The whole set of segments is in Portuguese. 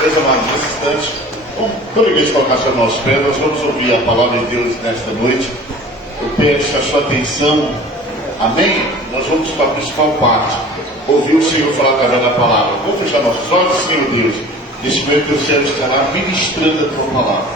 Meus amados, nesse instante, toda a igreja colocar sobre nossos pés, nós vamos ouvir a palavra de Deus nesta noite. Eu peço a sua atenção, amém? Nós vamos para a principal parte, ouvir o Senhor falar através da palavra. Vamos fechar nossos olhos, Senhor Deus. Neste momento, Deus Senhor estará ministrando a tua palavra.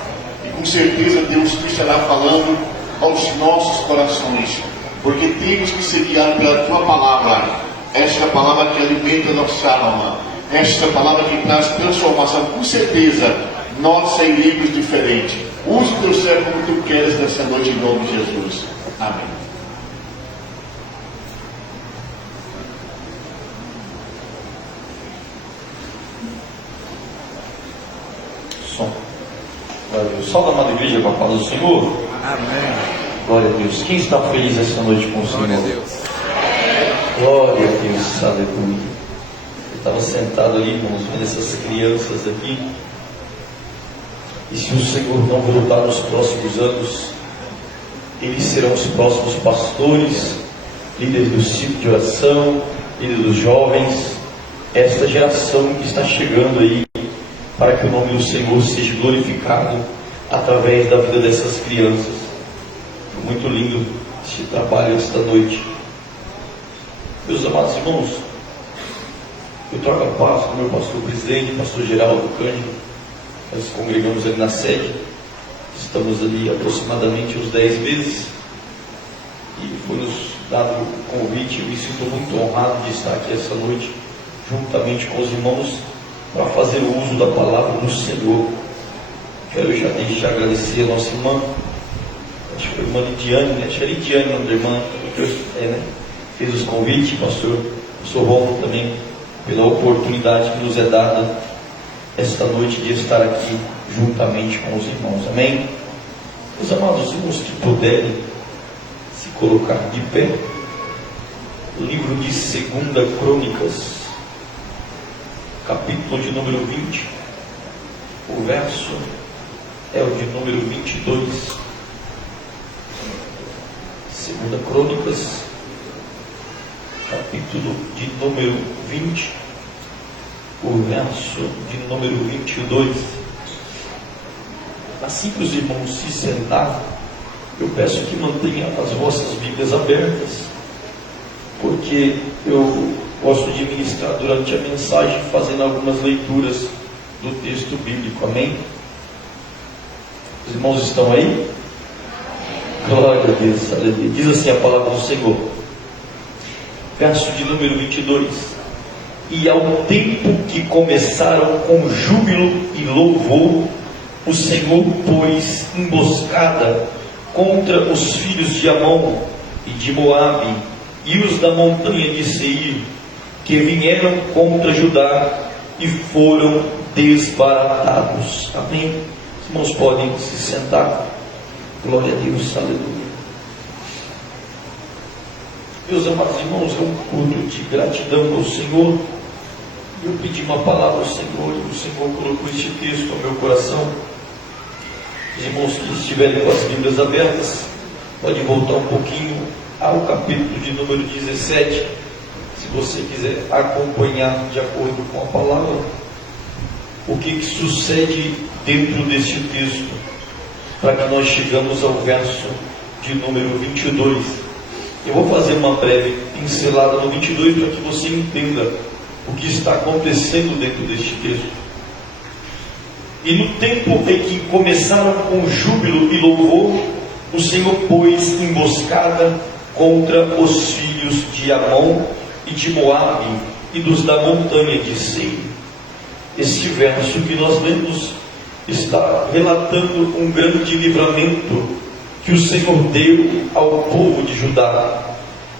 E com certeza, Deus estará falando aos nossos corações, porque temos que ser guiados pela tua palavra. Esta palavra que alimenta a nossa alma, esta palavra que traz transformação. Com certeza, nós sairemos diferentes. Use o teu servo como tu queres nessa noite, em nome de Jesus. Amém. Som. Glória a Deus. Salve a amada igreja com a paz do Senhor. Amém. Glória a Deus. Quem está feliz esta noite com o Senhor? Glória a Deus. Glória a Deus. Aleluia. Eu estava sentado ali, irmãos, vendo essas crianças aqui. E se o Senhor não voltar nos próximos anos, eles serão os próximos pastores, líderes do ciclo de oração, líderes dos jovens. Esta geração que está chegando aí, para que o nome do Senhor seja glorificado através da vida dessas crianças. Muito lindo esse trabalho esta noite. Meus amados irmãos, eu troco a paz com o meu pastor presidente, pastor Geraldo Cândido. Nós congregamos ali na sede, estamos ali aproximadamente uns 10 meses, e foi-nos dado o convite. Eu me sinto muito honrado de estar aqui essa noite, juntamente com os irmãos, para fazer o uso da palavra do Senhor. Quero já desde agradecer a nossa irmã, acho que foi a irmã Lidiane, né? Acho que é Lidiane, a irmã, né? Fez os convites, pastor Romulo também, pela oportunidade que nos é dada esta noite de estar aqui juntamente com os irmãos. Amém? Os amados irmãos que puderem se colocar de pé, o livro de 2 Crônicas, capítulo de número 20, o verso é o de número 22. 2 Crônicas, capítulo de número 20, o verso de número 22. Assim que os irmãos se sentarem, eu peço que mantenham as vossas Bíblias abertas, porque eu gosto de ministrar durante a mensagem, fazendo algumas leituras do texto bíblico. Amém? Os irmãos estão aí? Glória a Deus, aleluia. Diz assim a palavra do Senhor, verso de número 22: E ao tempo que começaram com júbilo e louvor, o Senhor pôs emboscada contra os filhos de Amon e de Moabe e os da montanha de Seir, que vieram contra Judá e foram desbaratados. Amém? Os irmãos podem se sentar. Glória a Deus, aleluia. Meus amados irmãos, é um culto de gratidão ao Senhor. Eu pedi uma palavra ao Senhor e o Senhor colocou este texto ao meu coração. Os irmãos que estiverem com as Bíblias abertas, podem voltar um pouquinho ao capítulo de número 17, se você quiser acompanhar de acordo com a palavra o que sucede dentro deste texto, para que nós chegamos ao verso de número 22. Eu vou fazer uma breve pincelada no 22 para que você entenda o que está acontecendo dentro deste texto. E no tempo em que começaram com júbilo e louvor, o Senhor pôs emboscada contra os filhos de Amon e de Moabe e dos da montanha de Seir. Este verso que nós lemos está relatando um grande livramento que o Senhor deu ao povo de Judá.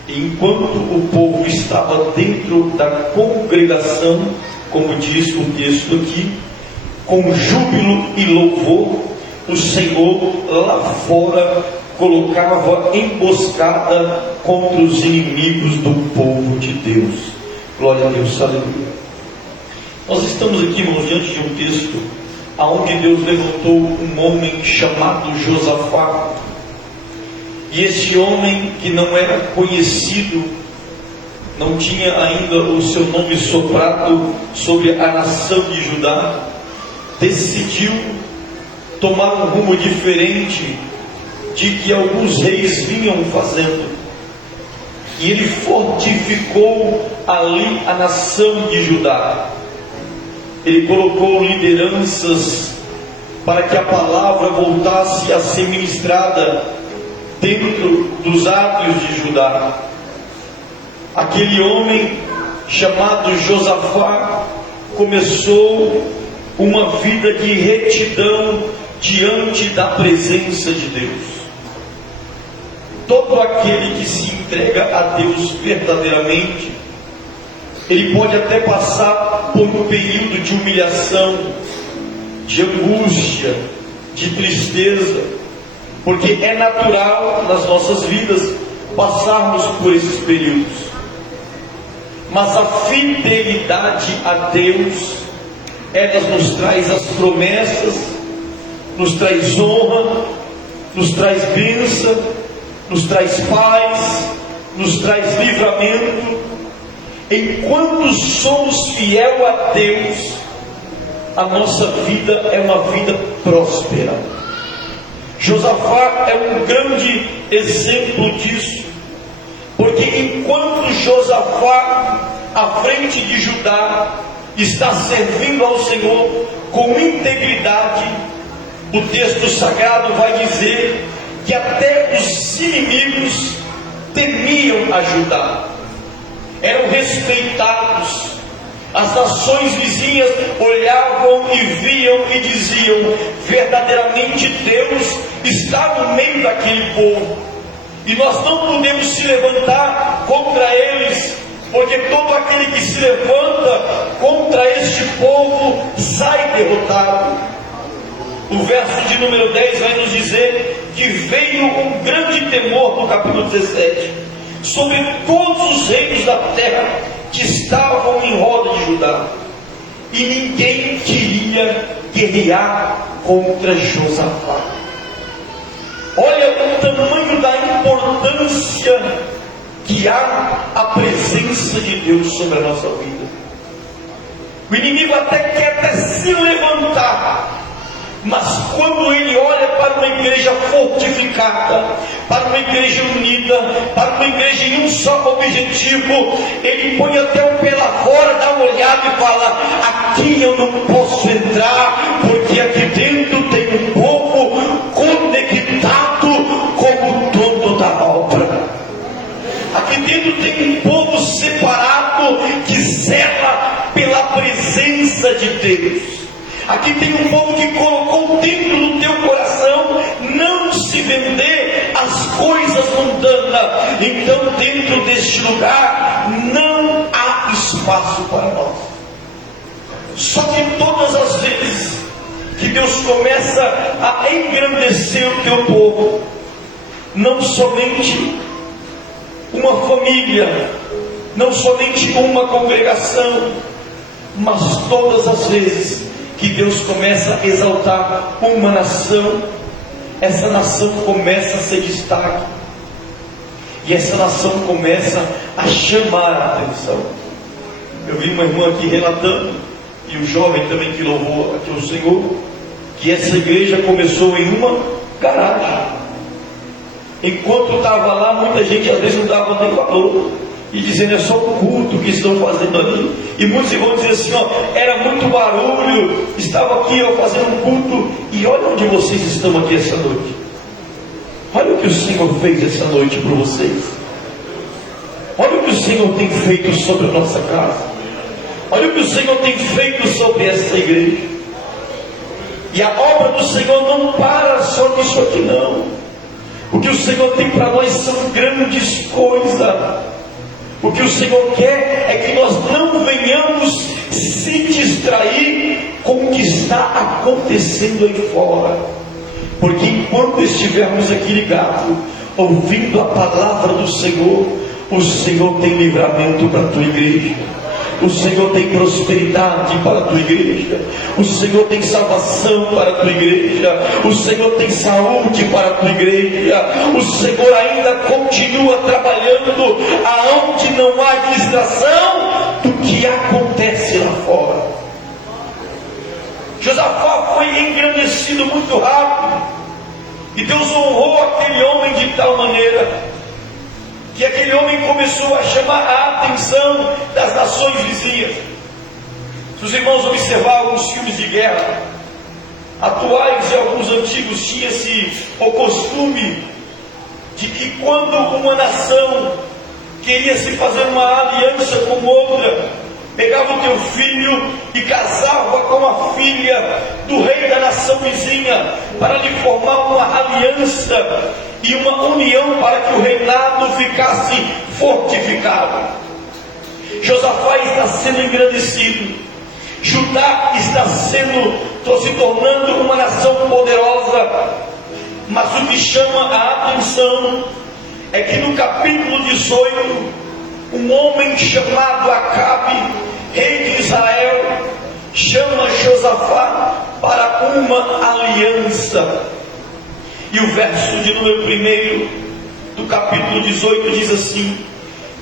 E enquanto o povo estava dentro da congregação, como diz o texto aqui, com júbilo e louvor, o Senhor lá fora colocava emboscada contra os inimigos do povo de Deus. Glória a Deus, aleluia. Nós estamos aqui, irmãos, diante de um texto aonde Deus levantou um homem chamado Josafá. E esse homem, que não era conhecido não tinha ainda o seu nome soprado sobre a nação de Judá, decidiu tomar um rumo diferente de que alguns reis vinham fazendo. E ele fortificou ali a nação de Judá. Ele colocou lideranças para que a palavra voltasse a ser ministrada dentro dos átrios de Judá. Aquele homem chamado Josafá começou uma vida de retidão diante da presença de Deus. Todo aquele que se entrega a Deus verdadeiramente, ele pode até passar por um período de humilhação, de angústia, de tristeza, porque é natural nas nossas vidas passarmos por esses períodos. Mas a fidelidade a Deus, ela nos traz as promessas, nos traz honra, nos traz bênção, nos traz paz, nos traz livramento. Enquanto somos fiel a Deus, a nossa vida é uma vida próspera. Josafá é um grande exemplo disso, porque enquanto Josafá, à frente de Judá, está servindo ao Senhor com integridade, o texto sagrado vai dizer que até os inimigos temiam a Judá, eram respeitados. As nações vizinhas olhavam e viam e diziam: verdadeiramente Deus está no meio daquele povo, e nós não podemos se levantar contra eles, porque todo aquele que se levanta contra este povo sai derrotado. O verso de número 10 vai nos dizer que veio um grande temor, no capítulo 17, sobre todos os reinos da terra que estavam em roda de Judá, e ninguém queria guerrear contra Josafá. Olha o tamanho da importância que há a presença de Deus sobre a nossa vida. O inimigo até quer se levantar, mas quando ele olha para uma igreja fortificada, para uma igreja unida, para uma igreja em um só objetivo, ele põe até o pé lá fora, dá uma olhada e fala: aqui eu não posso entrar, porque aqui dentro tem um povo conectado com o dono da obra. Aqui dentro tem um povo separado que zela pela presença de Deus. Aqui tem um povo que colocou dentro do teu coração não se vender as coisas mundanas. Então dentro deste lugar não há espaço para nós. Só que todas as vezes que Deus começa a engrandecer o teu povo, não somente uma família, não somente uma congregação, mas todas as vezes que Deus começa a exaltar uma nação, essa nação começa a ser destaque, e essa nação começa a chamar a atenção. Eu vi uma irmã aqui relatando, e o jovem também que louvou aqui o Senhor, que essa igreja começou em uma garagem. Enquanto estava lá, muita gente às vezes não dava nem valor, e dizendo: é só o culto que estão fazendo ali. E muitos vão dizer assim: ó, era muito barulho, estava aqui ó, fazendo um culto, e olha onde vocês estão aqui essa noite. Olha o que o Senhor fez essa noite para vocês. Olha o que o Senhor tem feito sobre a nossa casa. Olha o que o Senhor tem feito sobre essa igreja. E a obra do Senhor não para só nisso aqui não. O que o Senhor tem para nós são grandes coisas. O que o Senhor quer é que nós não venhamos se distrair com o que está acontecendo aí fora. Porque enquanto estivermos aqui ligados, ouvindo a palavra do Senhor, o Senhor tem livramento para a tua igreja. O Senhor tem prosperidade para a tua igreja. O Senhor tem salvação para a tua igreja. O Senhor tem saúde para a tua igreja. O Senhor ainda continua trabalhando aonde não há distração do que acontece lá fora. Josafá foi engrandecido muito rápido, e Deus honrou aquele homem de tal maneira que aquele homem começou a chamar a atenção das nações vizinhas. Se os irmãos observavam os filmes de guerra atuais e alguns antigos, tinha-se o costume de que quando uma nação queria se fazer uma aliança com outra, pegava o teu filho e casava com a filha do rei da nação vizinha, para lhe formar uma aliança e uma união para que o reinado ficasse fortificado. Josafá está sendo engrandecido, Judá está se tornando uma nação poderosa, mas o que chama a atenção é que no capítulo 18, um homem chamado Acabe, rei de Israel, chama Josafá para uma aliança. E o verso de número 1 do capítulo 18 diz assim: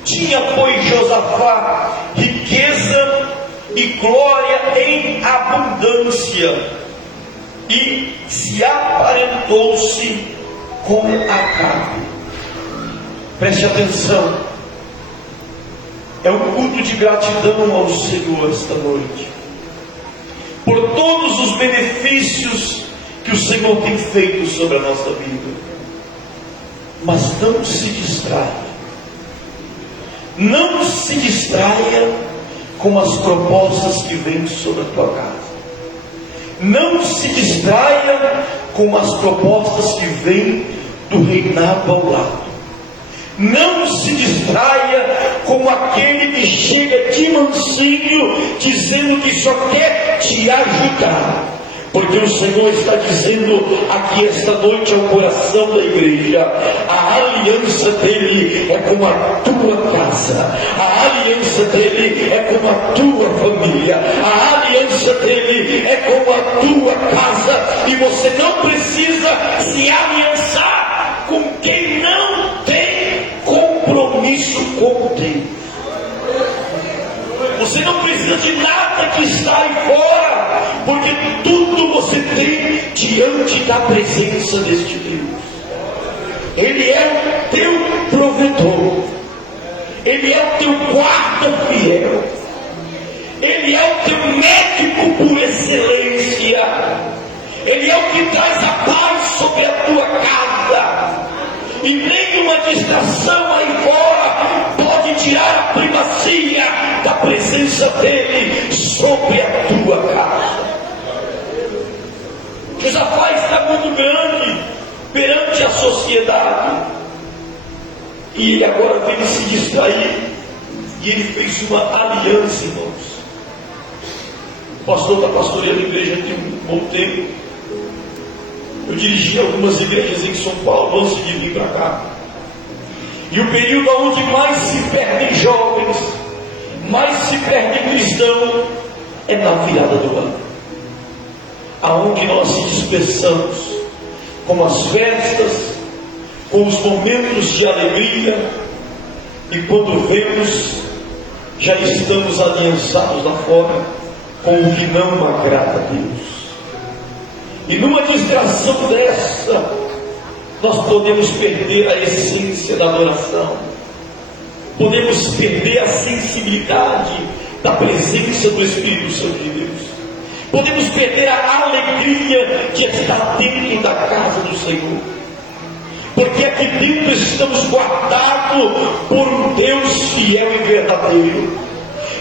tinha, pois, Josafá riqueza e glória em abundância, e se aparentou-se com Acabe. Preste atenção. É um culto de gratidão ao Senhor esta noite, por todos os benefícios que o Senhor tem feito sobre a nossa vida. Mas não se distraia, não se distraia com as propostas que vêm sobre a tua casa, não se distraia com as propostas que vêm do reinado ao lado. Não se distraia com aquele que chega de mansinho, dizendo que só quer te ajudar. Porque o Senhor está dizendo aqui esta noite ao coração da igreja: a aliança dele é com a tua casa, a aliança dele é com a tua família, a aliança dele é com a tua casa, e você não precisa se aliançar com quem não tem compromisso com Deus. Você não precisa de nada que está aí fora, porque tudo você tem diante da presença deste Deus. Ele é o teu provedor, Ele é o teu guarda fiel, Ele é o teu médico por excelência, Ele é o que traz a paz sobre a tua casa. E nenhuma distração aí fora pode tirar a primacia da presença dele sobre a tua casa. Josafá está muito grande perante a sociedade, e ele agora veio se distrair, e ele fez uma aliança, irmãos. O pastor está pastoreando a igreja tem um bom tempo. Eu dirigi algumas igrejas em São Paulo antes de vir para cá. E o período onde mais se perdem jovens, mais se perdem cristãos, é na virada do ano, aonde nós se dispersamos com as festas, com os momentos de alegria, e quando vemos, já estamos aliançados lá fora com o que não agrada a Deus. E numa distração dessa, nós podemos perder a essência da adoração, podemos perder a sensibilidade da presença do Espírito Santo de Deus, podemos perder a alegria de estar dentro da casa do Senhor, porque aqui dentro estamos guardados por um Deus fiel e verdadeiro.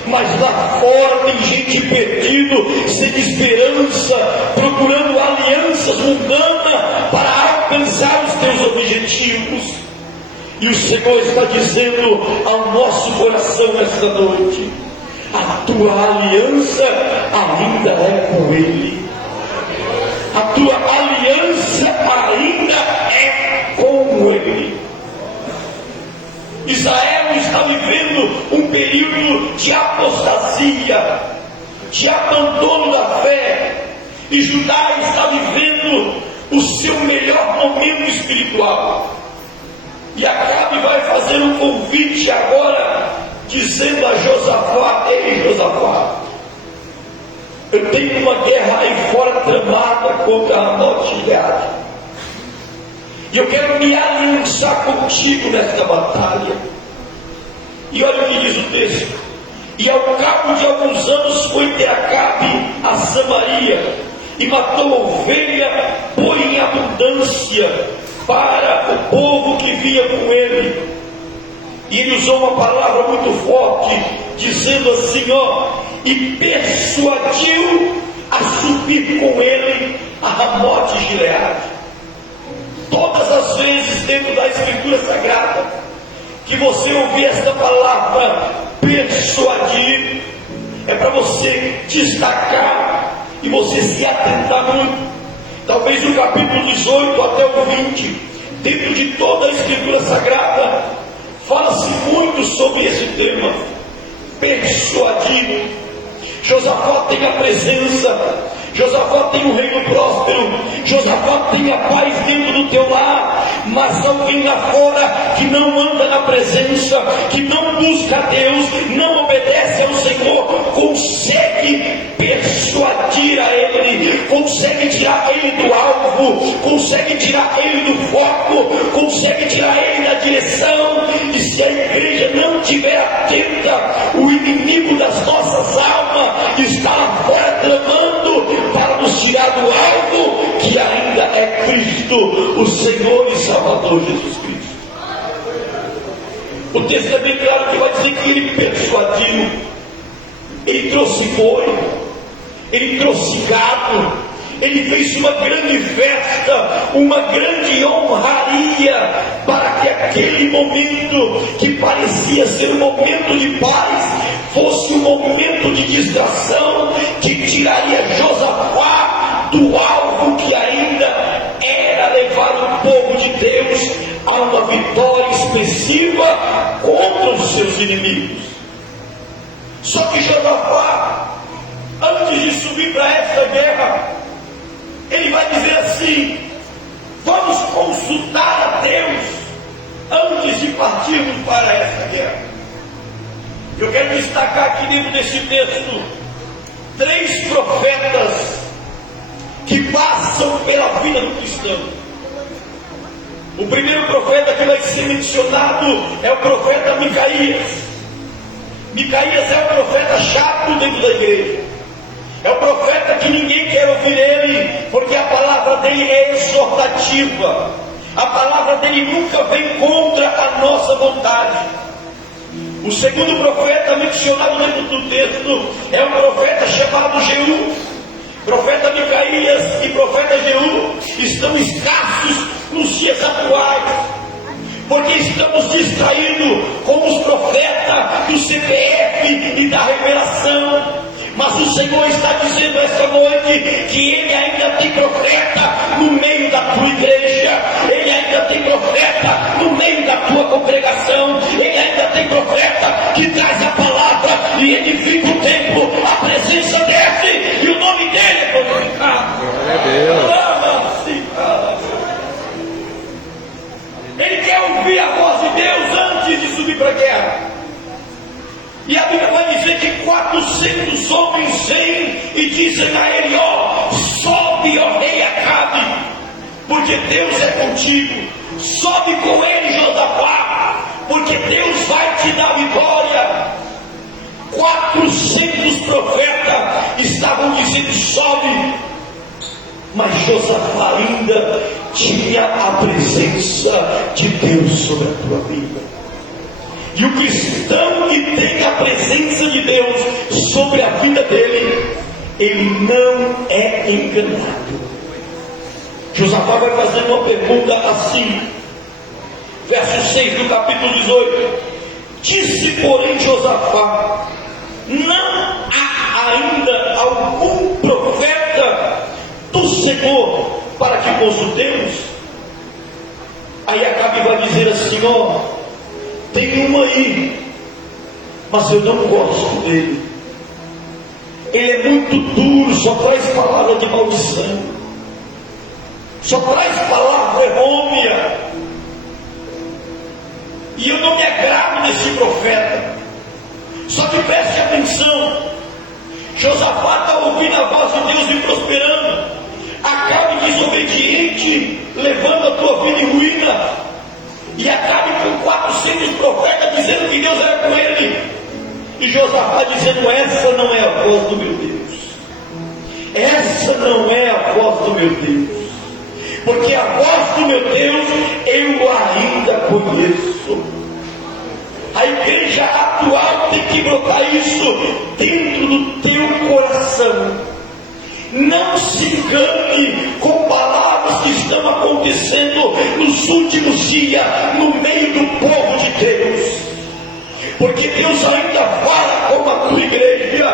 Mas lá fora tem gente perdido, sem esperança, procurando alianças mundanas para alcançar os teus objetivos. E o Senhor está dizendo ao nosso coração esta noite: a tua aliança ainda é com Ele, a tua aliança ainda é com Ele. Israel está vivendo um período de apostasia, de abandono da fé, e Judá está vivendo o seu melhor momento espiritual. E Acabe vai fazer um convite agora dizendo a Josafá: ei Josafá, eu tenho uma guerra aí fora tramada contra Ramote Gileade, e eu quero me aliançar contigo nesta batalha. E olha o que diz o texto: e ao cabo de alguns anos foi ter Acabe a Samaria, e matou ovelha, boi em abundância para o povo que vinha com ele. E ele usou uma palavra muito forte, dizendo assim, e persuadiu a subir com ele a Ramote Gileade. Todas as vezes dentro da Escritura Sagrada que você ouvir esta palavra persuadir, é para você destacar e você se atentar muito. Talvez no capítulo 18 até o 20, dentro de toda a Escritura Sagrada, fala-se muito sobre esse tema, persuadir. Josafá tem a presença, Josafá tem um reino próspero, Josafá tem a paz dentro do teu lar, mas alguém lá fora que não anda na presença, que não busca a Deus, não obedece ao Senhor, consegue persuadir a Ele, consegue tirar Ele do alvo, consegue tirar Ele do foco, consegue tirar Ele da direção. E se a igreja não estiver atenta, o inimigo das nossas almas está lá fora clamando para nos tirar do alvo, que ainda é Cristo, o Senhor e Salvador Jesus Cristo. O texto é bem claro que vai dizer que ele persuadiu, ele trouxe boi, ele trouxe gado, ele fez uma grande festa, uma grande honraria, para que aquele momento que parecia ser um momento de paz, fosse um momento de distração, que tiraria Josafá do alvo que ainda era levar o povo de Deus a uma vitória expressiva contra os seus inimigos. Só que Josafá, antes de subir para essa guerra, ele vai dizer assim: vamos consultar a Deus antes de partirmos para essa guerra. Eu quero destacar aqui dentro desse texto 3 profetas que passam pela vida do cristão. O primeiro profeta que vai ser mencionado é o profeta Micaías. Micaías é o profeta chato dentro da igreja. É o profeta que ninguém quer ouvir ele, porque a palavra dele é exortativa. A palavra dele nunca vem contra a nossa vontade. O segundo profeta mencionado dentro do texto é um profeta chamado Jeú. Profeta Micaías e profeta Jeú estão escassos nos dias atuais, porque estamos distraídos com os profetas do CPF e da revelação. Mas o Senhor está dizendo esta noite que Ele ainda tem profeta no meio da tua igreja, Ele ainda tem profeta no meio da tua congregação, Ele ainda tem profeta que traz a palavra e edifica o templo, a presença desce e o nome dele é glorificado. Ele quer ouvir a voz de Deus antes de subir para a guerra. E a Bíblia vai dizer que 400 homens vêm e dizem a ele: sobe, rei Acabe, porque Deus é contigo. Sobe com ele, Josafá, porque Deus vai te dar vitória. 400 profetas estavam dizendo: sobe. Mas Josafá ainda tinha a presença de Deus sobre a tua vida. E o cristão que tem a presença de Deus sobre a vida dele, ele não é enganado. Josafá vai fazer uma pergunta assim, verso 6 do capítulo 18: disse porém Josafá: não há ainda algum profeta do Senhor para que consultemos? Aí Acabe vai dizer assim: tem um aí, mas eu não gosto dele. Ele é muito duro, só traz palavra de maldição, só traz palavra errônea, e eu não me agrado desse profeta. Só que preste atenção, Josafá está ouvindo a voz de Deus e prosperando. Acabe desobediente, levando a tua vida em ruína, e Acabe com 400 profetas dizendo que Deus era com ele, e Josafá dizendo: essa não é a voz do meu Deus, essa não é a voz do meu Deus, porque a voz do meu Deus eu ainda conheço. A igreja atual tem que brotar isso dentro do teu coração. Não se engane com palavras que estão acontecendo nos últimos dias no meio do povo de Deus, porque Deus ainda fala com a tua igreja,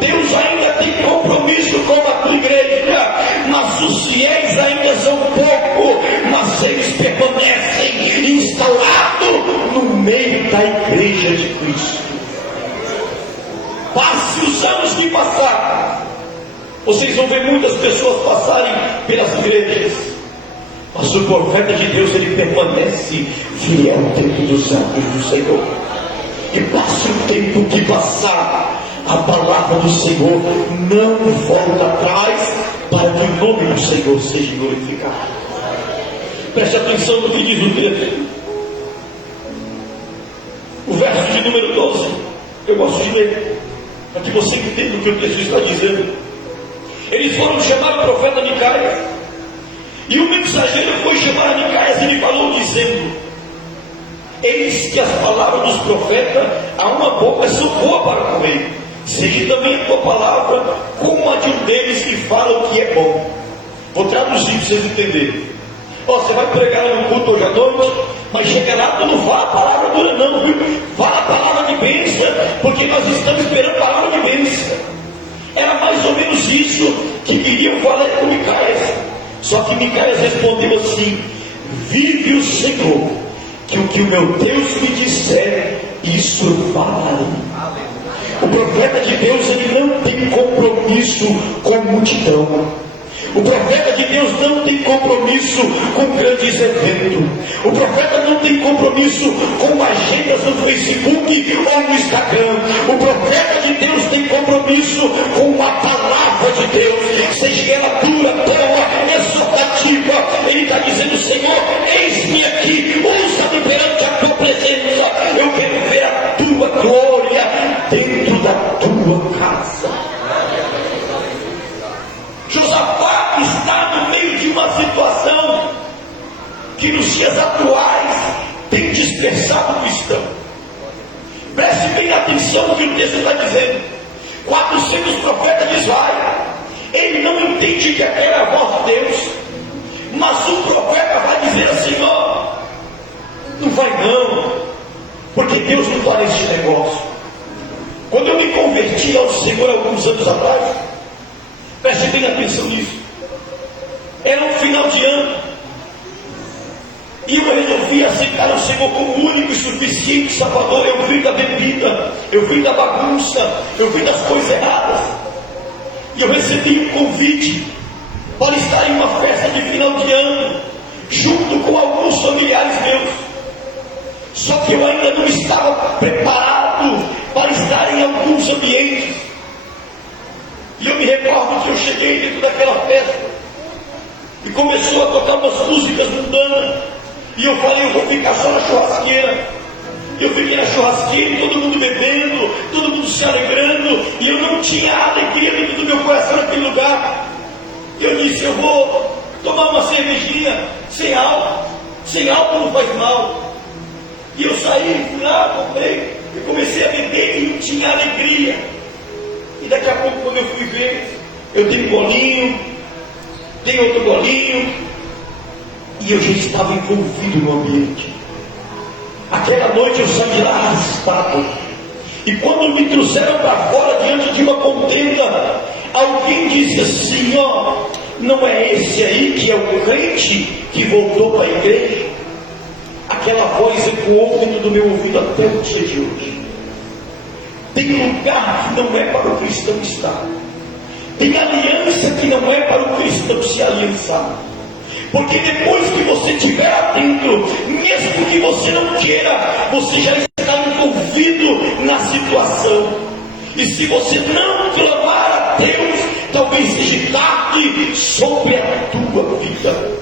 Deus ainda tem compromisso com a tua igreja, mas os fiéis ainda são pouco, mas eles permanecem instalados no meio da igreja de Cristo. Passe os anos que passaram, vocês vão ver muitas pessoas passarem pelas igrejas, mas o profeta de Deus, ele permanece fiel dentro dos atos do Senhor. E passe o tempo que passar, a palavra do Senhor não volta atrás, para que o nome do Senhor seja glorificado. Preste atenção no que diz o texto. O verso de número 12, eu gosto de ler, para que você entenda o que o texto está dizendo. Eles foram chamar o profeta Micaias, e o mensageiro foi chamar a Micaias e lhe falou dizendo: eis que as palavras dos profetas a uma boca são boas para comer, seja também a tua palavra como a de um deles que fala o que é bom. Vou traduzir para vocês entenderem. Você vai pregar no culto hoje à noite, mas chega lá, tu não fala a palavra dura não, viu? Fala a palavra de bênção, porque nós estamos esperando a palavra de bênção. Era mais ou menos isso que queriam falar com Micaias. Só que Micaias respondeu assim: vive o Senhor, que o meu Deus me disser, isso eu falarei. O profeta de Deus, ele não tem compromisso com a multidão. O profeta de Deus não tem compromisso com grandes eventos. O profeta não tem compromisso com agendas no Facebook ou no Instagram. O profeta de Deus tem compromisso com a palavra de Deus, seja ela dura, boa, exortativa. Ele está dizendo: Senhor, eis-me aqui, usa-me perante a tua presença. Eu quero ver a tua glória dentro da tua casa. Josafá está no meio de uma situação que nos dias atuais tem dispersado o cristão. Preste bem atenção no que o texto está dizendo. 400 profetas de Israel, ele não entende que aquela é a voz de Deus, mas o profeta vai dizer assim: ó, não vai não, porque Deus não faz esse negócio. Quando eu me converti ao Senhor alguns anos atrás, preste bem atenção nisso, era um final de ano, e eu resolvi aceitar o Senhor como único e suficiente Salvador. Eu vim da bebida, eu vim da bagunça, eu vim das coisas erradas, e eu recebi um convite para estar em uma festa de final de ano, junto com alguns familiares meus. Só que eu ainda não estava preparado para estar em alguns ambientes. E eu me recordo que eu cheguei dentro daquela festa e começou a tocar umas músicas mundanas, e eu falei: eu vou ficar só na churrasqueira. Eu fiquei na churrasqueira, todo mundo bebendo, todo mundo se alegrando, e eu não tinha alegria dentro do meu coração naquele lugar. E eu disse: eu vou tomar uma cervejinha sem álcool. Sem álcool não faz mal. E eu saí, fui lá, comprei e comecei a beber, e não tinha alegria. E daqui a pouco, quando eu fui ver, eu dei um golinho, dei outro golinho, e eu já estava envolvido no ambiente. Aquela noite eu saí de lá arrastado, e quando me trouxeram para fora diante de uma contenda, alguém disse assim: ó, não é esse aí que é o crente que voltou para a igreja? Aquela voz ecoou dentro do meu ouvido até o dia de hoje. Tem lugar que não é para o cristão estar. Tem aliança que não é para o cristão se aliançar. Porque depois que você estiver lá dentro, mesmo que você não queira, você já está envolvido na situação. E se você não clamar a Deus, talvez seja tarde sobre a tua vida.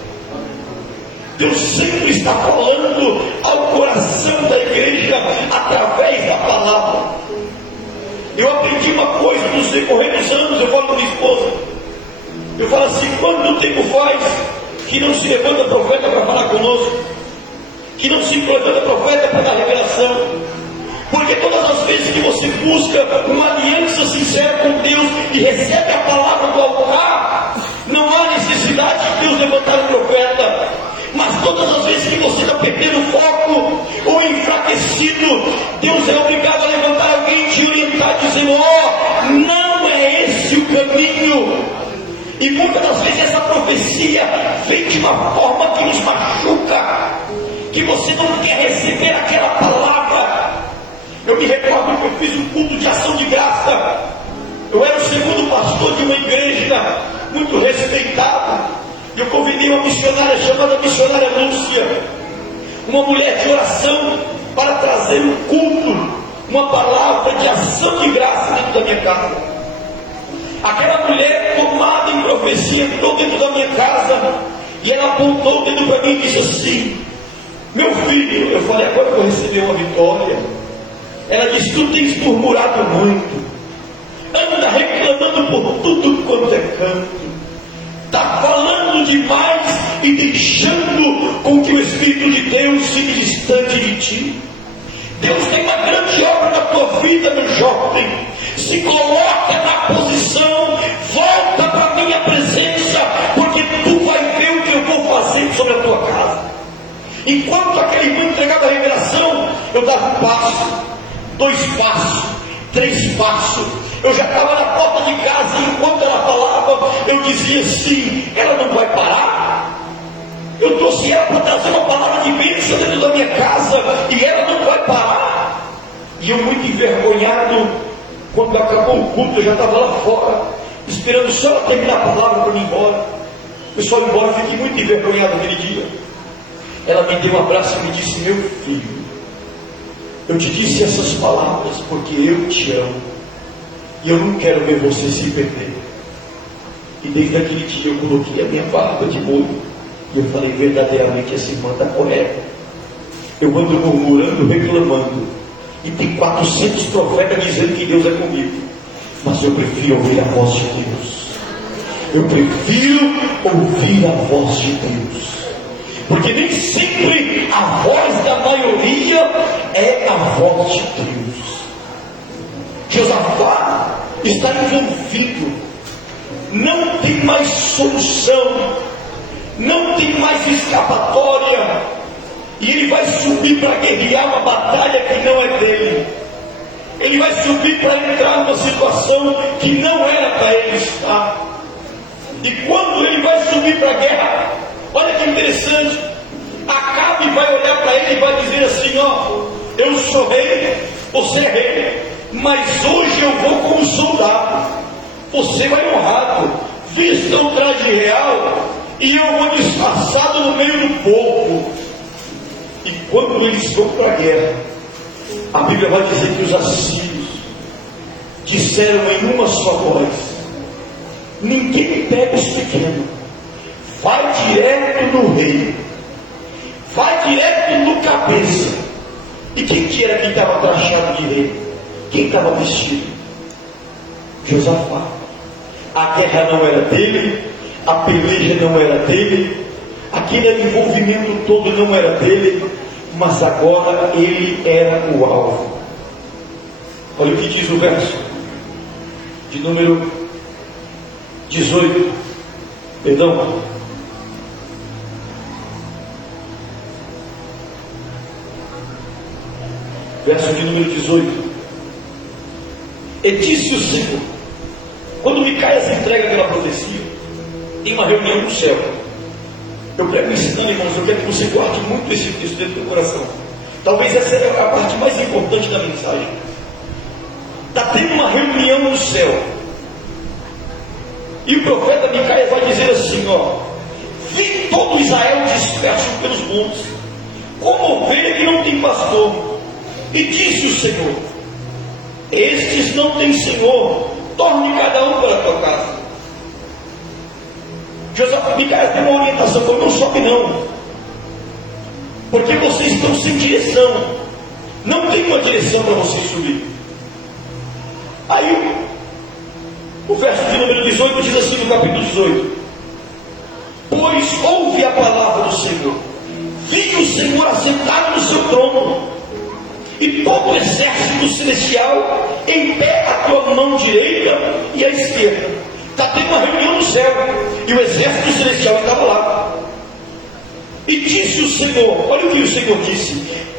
Deus sempre está falando ao coração da igreja através da palavra. Eu aprendi uma coisa nos decorrentes anos, eu falo com minha esposa. Eu falo assim: quanto tempo faz que não se levanta profeta para falar conosco? Que não se levanta profeta para dar revelação? Porque todas as vezes que você busca uma aliança sincera com Deus e recebe a palavra do altar, não há necessidade de Deus levantar um profeta. Mas todas as vezes que você está perdendo o foco ou enfraquecido, Deus é obrigado a levantar alguém e te orientar, dizendo: ó, não é esse o caminho. E muitas das vezes essa profecia vem de uma forma que nos machuca, que você não quer receber aquela palavra. Eu me recordo que eu fiz um culto de ação de graça. Eu era o segundo pastor de uma igreja muito respeitada. Eu convidei uma missionária chamada missionária Lúcia, uma mulher de oração, para trazer um culto, uma palavra de ação de graça dentro da minha casa. Aquela mulher, tomada em profecia, entrou dentro da minha casa e ela apontou o dedo para mim e disse assim: meu filho. Eu falei: agora eu vou receber uma vitória. Ela disse: tu tens murmurado muito, anda reclamando por tudo quanto é canto, está falando demais e deixando com que o Espírito de Deus fique distante de ti. Deus tem uma grande obra na tua vida, meu jovem. Se coloca na posição, volta para a minha presença, porque tu vai ver o que eu vou fazer sobre a tua casa. Enquanto aquele irmão entregava a revelação, eu dava um passo, 2 passos, 3 passos. Eu já estava na porta de casa e enquanto ela falava, eu dizia assim: ela não vai parar? Eu trouxe ela para trazer uma palavra de bênção dentro da minha casa e ela não vai parar. E eu, muito envergonhado, quando acabou o culto, eu já estava lá fora, esperando só ela terminar a palavra para eu ir embora. Eu só ia embora, fiquei muito envergonhado aquele dia. Ela me deu um abraço e me disse: meu filho, eu te disse essas palavras porque eu te amo. E eu não quero ver você se perder. E desde aquele dia eu coloquei a minha barba de molho. E eu falei: verdadeiramente essa irmã está correta. Eu ando murmurando, reclamando. E tem 400 profetas dizendo que Deus é comigo. Mas eu prefiro ouvir a voz de Deus. Eu prefiro ouvir a voz de Deus. Porque nem sempre a voz da maioria é a voz de Deus. Josafá está envolvido, não tem mais solução, não tem mais escapatória, e ele vai subir para guerrear uma batalha que não é dele. Ele vai subir para entrar numa situação que não era para ele estar. E quando ele vai subir para a guerra, olha que interessante, Acabe vai olhar para ele e vai dizer assim: ó, eu sou rei, você é rei, mas hoje eu vou como soldado, você vai honrado, vista o traje real e eu vou disfarçado no meio do povo. E quando eles vão para a guerra, a Bíblia vai dizer que os assírios disseram em uma só voz: ninguém pega os pequenos, vai direto no rei, vai direto no cabeça. E quem era que estava trajado de rei? Quem estava vestido? Josafá. A guerra não era dele, a peleja não era dele, aquele envolvimento todo não era dele, mas agora ele era o alvo. Olha o que diz o verso de número 18, perdão, verso de número 18. E disse o Senhor, quando Micaías entrega aquela profecia, tem uma reunião no céu. Eu prego ensinando, irmãos, eu quero que você guarde muito esse texto dentro do coração. Talvez essa seja a parte mais importante da mensagem. Está tendo uma reunião no céu, e o profeta Micaías vai dizer assim: ó, vi todo Israel disperso pelos montes, como ovelha que não tem pastor. E disse o Senhor: estes não têm senhor, torne cada um para a tua casa. Micaías tem uma orientação, falou, não sobe não, porque vocês estão sem direção, não tem uma direção para vocês subir. Aí o verso de número 18 diz assim, no capítulo 18: pois ouve a palavra do Senhor, vi o Senhor assentado no seu trono, e todo o exército celestial em pé à tua mão direita e à esquerda. Está tendo uma reunião no céu, e o exército celestial estava lá. E disse o Senhor, olha o que o Senhor disse: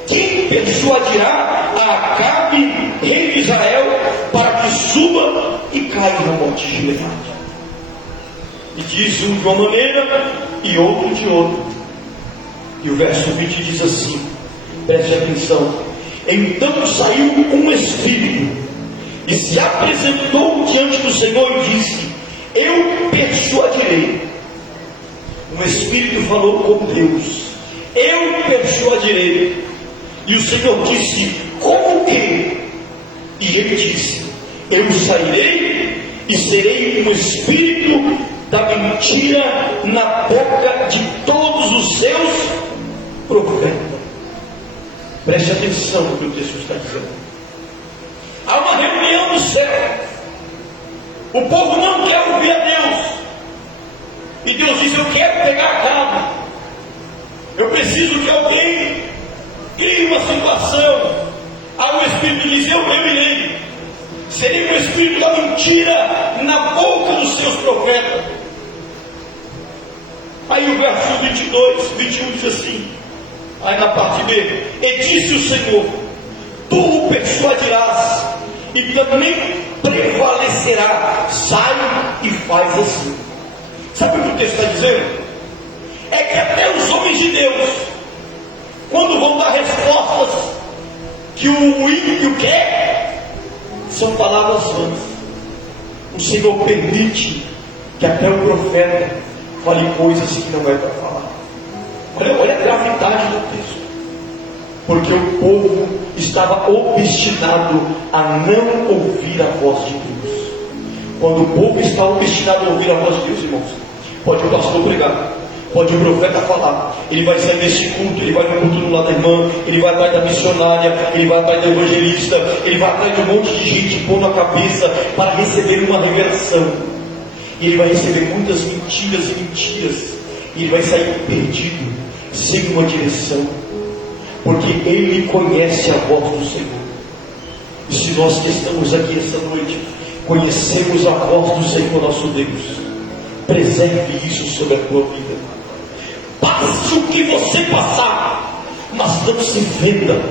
quem persuadirá a Acabe, rei de Israel, para que suba e caia na morte de Gileade? E diz um de uma maneira e outro de outra. E o verso 20 diz assim, preste atenção: então saiu um espírito e se apresentou diante do Senhor e disse: eu persuadirei. Um espírito falou com Deus: eu persuadirei. E o Senhor disse: como que? E ele disse: eu sairei e serei um espírito da mentira na boca de todos os seus profetas. Preste atenção no que o texto está dizendo. Há uma reunião no céu, o povo não quer ouvir a Deus, e Deus diz: eu quero pegar a cabo, eu preciso que alguém crie uma situação. Aí o Espírito diz: eu irei, serei o espírito da mentira na boca dos seus profetas. Aí o verso 22, 21 diz assim, aí na parte B: e disse o Senhor: tu o persuadirás e também prevalecerá, sai e faz assim. Sabe o que o texto está dizendo? É que até os homens de Deus, quando vão dar respostas que o ímpio quer, são palavras vãs. O Senhor permite que até o profeta fale coisas que não é para falar. Olha a gravidade do texto. Porque o povo estava obstinado a não ouvir a voz de Deus. Quando o povo está obstinado a ouvir a voz de Deus, irmãos, pode o pastor pregar, pode o profeta falar, ele vai sair desse culto, ele vai no culto do lado da irmã, ele vai atrás da missionária, ele vai atrás do evangelista, ele vai atrás de um monte de gente pondo a cabeça para receber uma revelação. E ele vai receber muitas mentiras e mentiras, e ele vai sair perdido, sem uma direção, porque ele conhece a voz do Senhor. E se nós que estamos aqui esta noite conhecemos a voz do Senhor nosso Deus, preserve isso sobre a tua vida. Passe o que você passar, mas não se venda,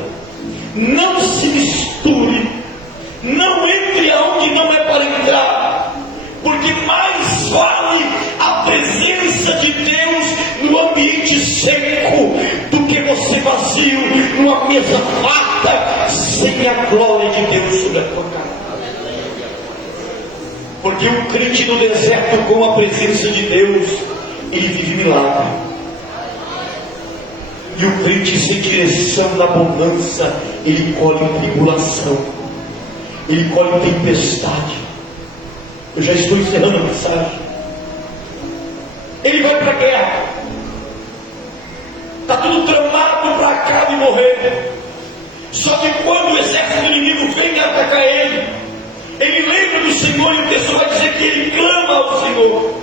não se misture, não entre aonde não é para entrar, porque mais vale a presença de Deus no ambiente seco do que você vazio numa mesa farta sem a glória de Deus sobre a tua casa. Porque um crente no deserto com a presença de Deus, ele vive milagre. E o crente sem direção na bonança, ele colhe tribulação, ele colhe tempestade. Eu já estou encerrando a mensagem. Ele vai para a guerra, está tudo tramado para Acabe morrer. Só que quando o exército inimigo vem atacar ele lembra do Senhor, e o texto vai dizer que ele clama ao Senhor,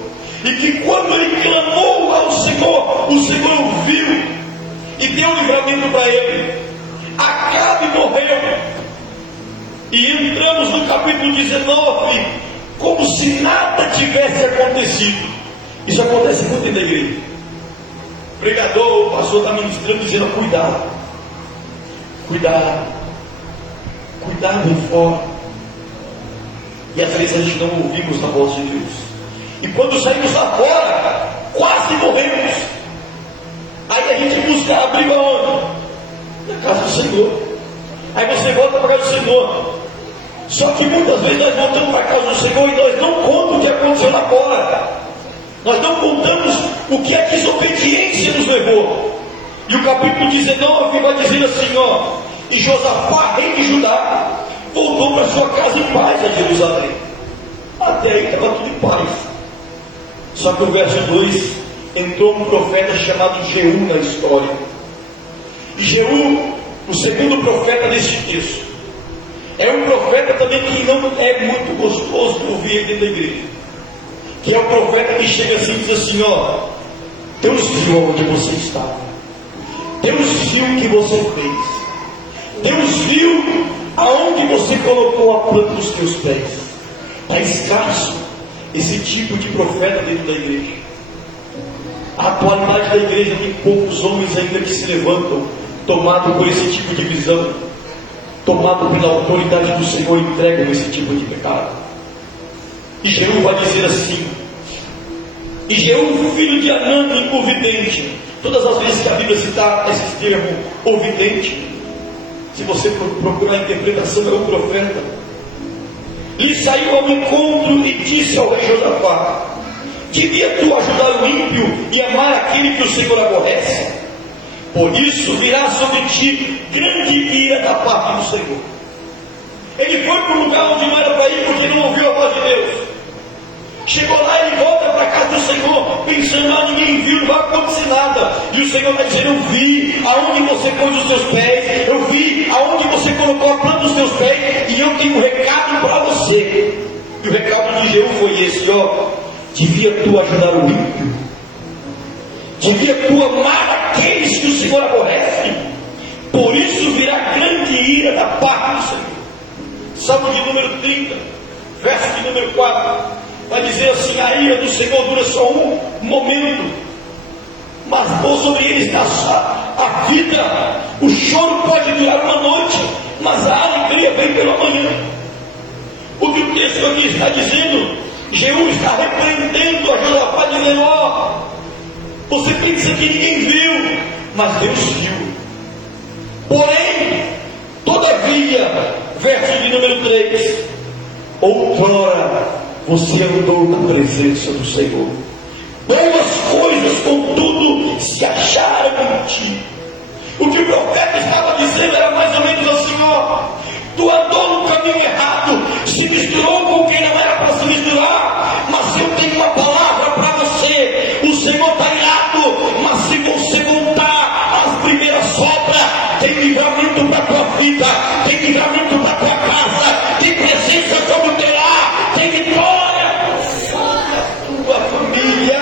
e que quando ele clamou ao Senhor, o Senhor ouviu e deu livramento para ele. Acabe morreu, e entramos no capítulo 19 como se nada tivesse acontecido. Isso acontece muito dentro da igreja. O pregador, o pastor está ministrando, dizendo: cuidado, cuidado, cuidado aí fora. E às vezes a gente não ouvimos a voz de Deus, e quando saímos lá fora, quase morremos. Aí a gente busca abrigo aonde? Na casa do Senhor. Aí você volta para a casa do Senhor. Só que muitas vezes nós voltamos para a casa do Senhor e nós não contamos o que aconteceu lá fora. Nós não contamos o que a desobediência nos levou. E o capítulo 19 vai dizer assim, ó: e Josafá, rei de Judá, voltou voltou para sua casa em paz a Jerusalém. Até aí estava tudo em paz. Só que o verso 2, entrou um profeta chamado Jeú na história. E Jeú, o segundo profeta deste texto, é um profeta também que não é muito gostoso de ouvir dentro da igreja. Que é o profeta que chega assim e diz assim: ó, Deus viu onde você estava, Deus viu o que você fez, Deus viu aonde você colocou a planta dos teus pés. Está escasso esse tipo de profeta dentro da igreja. A atualidade da igreja tem poucos homens ainda que se levantam, tomado por esse tipo de visão, tomado pela autoridade do Senhor, entregam esse tipo de pecado. E Jeú vai dizer assim, e Jeú, filho de Anani, o vidente. Todas as vezes que a Bíblia citar esse termo, o vidente, se você procurar a interpretação, é o profeta, lhe saiu ao encontro e disse ao rei Josafá: devia tu ajudar o ímpio e amar aquele que o Senhor aborrece? Por isso virá sobre ti grande ira da parte do Senhor. Ele foi para um lugar onde não era para ir, porque não ouviu a voz de Deus. Chegou lá, ele volta para a casa do Senhor, pensando: ah, ninguém viu, não vai acontecer nada. E o Senhor está dizendo: eu vi aonde você pôs os seus pés, eu vi aonde você colocou a planta dos seus pés, e eu tenho um recado para você. E o recado de Jeú foi esse: ó, devia tu ajudar o ímpio, devia tu amar aqueles que o Senhor aborrece, por isso virá grande ira da parte do Senhor. Salmo de número 30, verso de número 4, vai dizer assim: a ira do Senhor dura só um momento, mas sobre ele está a vida. O choro pode durar uma noite, mas a alegria vem pela manhã. O que o texto aqui está dizendo, Jeú está repreendendo a Josafá, dizendo: ó, você pensa que ninguém viu, mas Deus viu. Porém, todavia, verso de número 3, outrora você andou na presença do Senhor, boas coisas contudo se acharam em ti. O que o profeta estava dizendo era mais ou menos assim: ó, tu andou no caminho errado, se misturou com quem não era para se misturar, mas eu tenho uma palavra para você. O Senhor está irado, mas se você voltar às primeiras obras, tem livramento para a tua vida, tem livramento para a tua casa, tem presença sobre o teu lar, tem vitória sobre a tua família.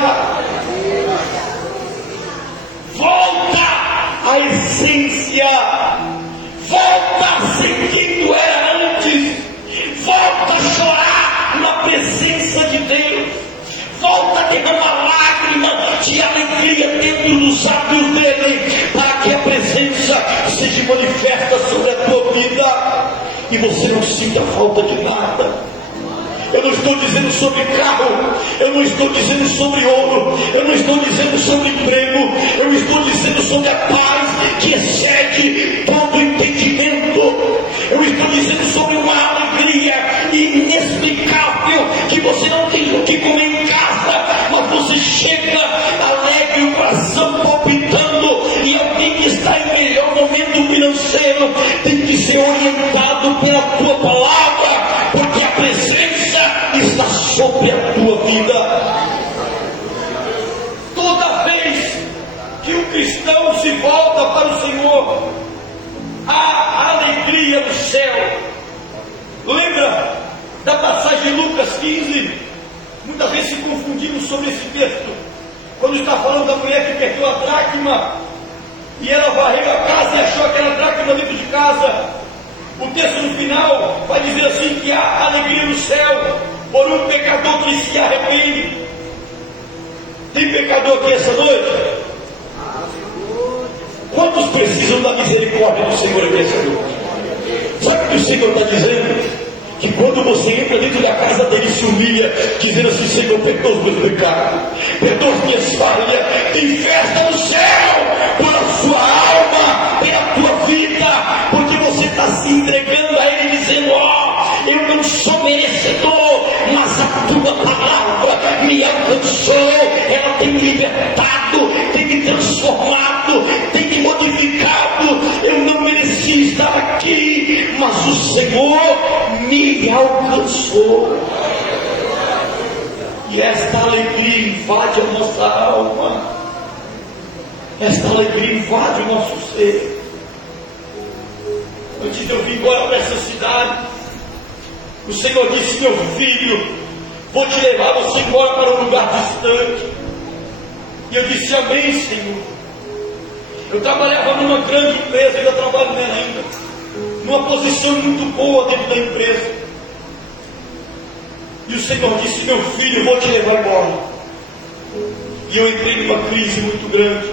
Volta à essência, volta a ser quem tu era antes, volta a chorar na presença de Deus, volta a derramar lágrimas de alegria dentro dos lábios dele, para que a presença seja manifesta sobre a tua vida e você não sinta falta de nada. Eu não estou dizendo sobre carro, eu não estou dizendo sobre ouro, eu não estou dizendo sobre emprego, eu estou dizendo sobre a paz que excede todo entendimento. Eu estou dizendo sobre uma alegria inexplicável, que você não tem o que comer em casa, mas você chega alegre, o coração palpitando, e alguém que está em melhor momento financeiro tem que ser orientado pela tua palavra, porque a presença está sobre a tua vida. Toda vez que um cristão se volta para o Senhor, há alegria no céu. Lembra da passagem de Lucas 15? Muitas vezes se confundimos sobre esse texto, quando está falando da mulher que perdeu a dracma, e ela varreu a casa e achou aquela dracma dentro de casa. O texto no final vai dizer assim, que há alegria no céu por um pecador que se arrepende. Tem pecador aqui essa noite? Quantos precisam da misericórdia do Senhor aqui essa noite? Sabe o que o Senhor está dizendo? Que quando você entra dentro da casa dele, se humilha, dizendo assim: Senhor, perdoa os meus pecados, perdoa as minhas falhas, tem festa no céu por a sua alma, pela tua vida, porque você está se entregando a ele, dizendo: ó, eu não sou merecedor, mas a tua palavra me alcançou, ela tem me libertado, tem me transformado, tem me modificado. Eu não merecia estar aqui, mas o Senhor me alcançou. E esta alegria invade a nossa alma. Esta alegria invade o nosso ser. Antes de eu vir embora para essa cidade, o Senhor disse: meu filho, vou te levar você embora para um lugar distante. E eu disse: amém, Senhor. Eu trabalhava numa grande empresa, ainda trabalho nela ainda, numa posição muito boa dentro da empresa. E o Senhor disse: meu filho, vou te levar embora. E eu entrei numa crise muito grande.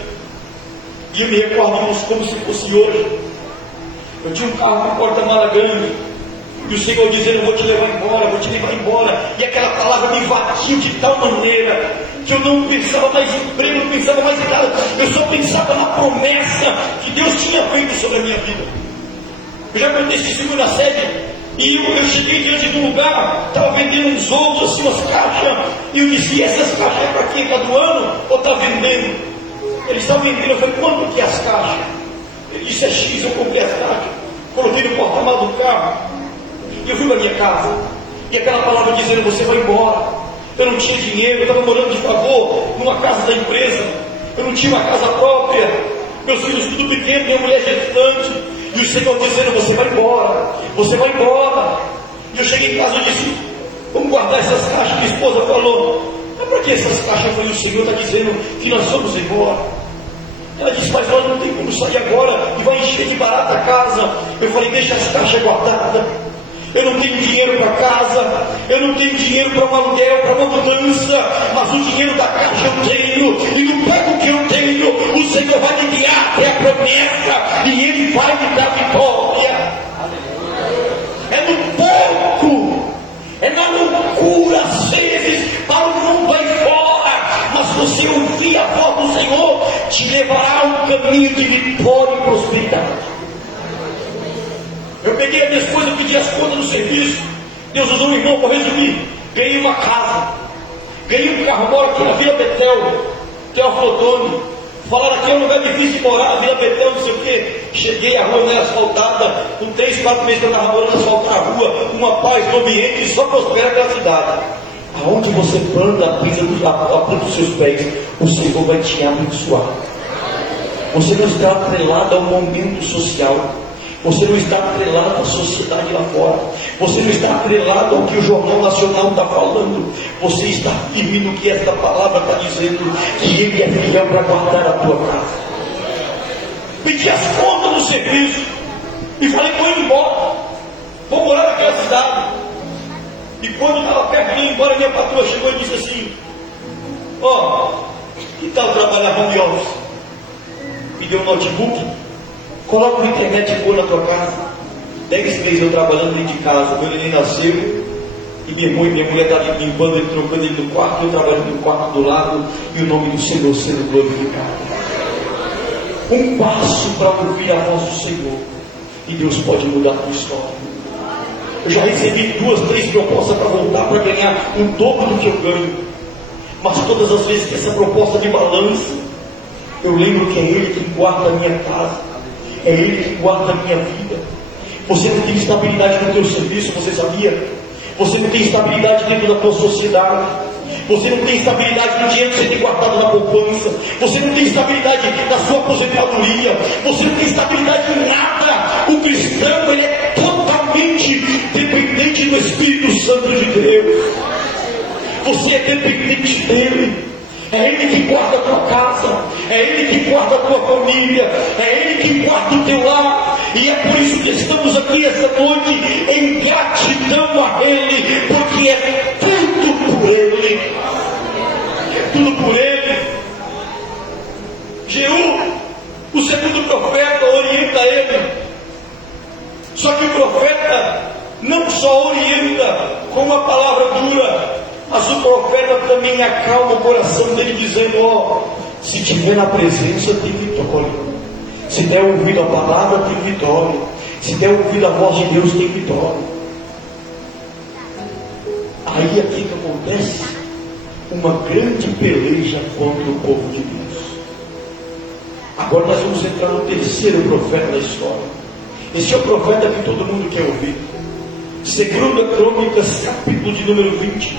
E eu me recordo, irmãos, como se fosse hoje. Eu tinha um carro com porta-mala grande. E o Senhor dizendo: eu vou te levar embora, vou te levar embora. E aquela palavra me invadiu de tal maneira que eu não pensava mais em emprego, não pensava mais em nada. Eu só pensava na promessa que Deus tinha feito sobre a minha vida. Eu já contei esse segundo na sede. E eu cheguei diante de um lugar, estava vendendo uns ovos, assim, umas caixas. E eu disse: e essas caixas é para quê? Está doando ou está vendendo? Eles estavam vendendo. Eu falei: quanto que é as caixas? Ele disse: é X. Eu comprei as caixas, coloquei no porta-malas do carro. E eu fui para minha casa. E aquela palavra dizendo: você vai embora. Eu não tinha dinheiro, eu estava morando de favor numa casa da empresa. Eu não tinha uma casa própria. Meus filhos tudo pequeno, minha mulher gestante. E o Senhor dizendo: você vai embora, você vai embora. E eu cheguei em casa e disse: vamos guardar essas caixas. Minha esposa falou: mas para que essas caixas? Eu falei: o Senhor está dizendo que nós vamos embora. Ela disse: mas nós não tem como sair agora e vai encher de barata a casa. Eu falei: deixa as caixas guardadas. Eu não tenho dinheiro para casa, eu não tenho dinheiro para um aluguel, para uma mudança, mas o dinheiro da caixa eu tenho, e no pouco que eu tenho, o Senhor vai me guiar até a promessa, e Ele vai me dar vitória. É no pouco, é na loucura, às vezes, para o mundo aí fora, mas você ouvir a voz do Senhor, te levará a um caminho de vitória e prosperidade. Eu peguei a minha esposa, pedi as contas do serviço. Deus usou um irmão para resumir. Ganhei uma casa, ganhei um carro, moro aqui na Vila Betel, Teófilo Otoni. Falaram aqui é um lugar difícil de morar, Vila Betel, não sei o quê. Cheguei, a rua não era asfaltada. Com 3, 4 meses que eu estava morando, asfaltar a rua, uma paz no ambiente, e só prospera aquela cidade. Aonde você planta a planta dos seus pés, o Senhor vai te abençoar. Você não está atrelado ao momento social. Você não está atrelado à sociedade lá fora. Você não está atrelado ao que o Jornal Nacional está falando. Você está firme no que esta palavra está dizendo, que Ele é fiel para guardar a tua casa. Pedi as contas do serviço e falei: vou ir embora, vou morar naquela cidade. E quando estava perto de ir embora, minha patroa chegou e disse assim: ó, que tal trabalhar home office? Me deu um notebook. Coloca uma internet boa na tua casa. 10 meses eu trabalhando dentro de casa. Meu neném nasceu e minha irmã e minha mulher estavam limpando ele, trocando ele no quarto. Eu trabalhando no quarto do lado e o nome do Senhor sendo glorificado. Um passo para ouvir a voz do Senhor e Deus pode mudar a tua história. Eu já recebi 2, 3 propostas para voltar para ganhar um dobro do que eu ganho. Mas todas as vezes que essa proposta me balança, eu lembro que é Ele que guarda a minha casa. É Ele que guarda a minha vida. Você não tem estabilidade no teu serviço, você sabia? Você não tem estabilidade dentro da tua sociedade. Você não tem estabilidade no dinheiro que você tem guardado na poupança. Você não tem estabilidade na sua aposentadoria. Você não tem estabilidade em nada. O cristão, ele é totalmente dependente do Espírito Santo de Deus. Você é dependente dele. É Ele que guarda a tua casa, é Ele que guarda a tua família, é Ele que guarda o teu lar. E é por isso que estamos aqui esta noite em gratidão a Ele, porque é tudo por Ele. É tudo por Ele. Jeú, o segundo profeta, orienta ele. Só que o profeta não só orienta com uma palavra dura, mas o profeta também acalma o coração dele, dizendo: ó, se tiver na presença, tem vitória. Se der ouvido a palavra, tem vitória. Se der ouvido a voz de Deus, tem vitória. Aí aqui que acontece uma grande peleja contra o povo de Deus. Agora nós vamos entrar no terceiro profeta da história. Esse é o profeta que todo mundo quer ouvir. Segunda Crônicas, capítulo de número 20,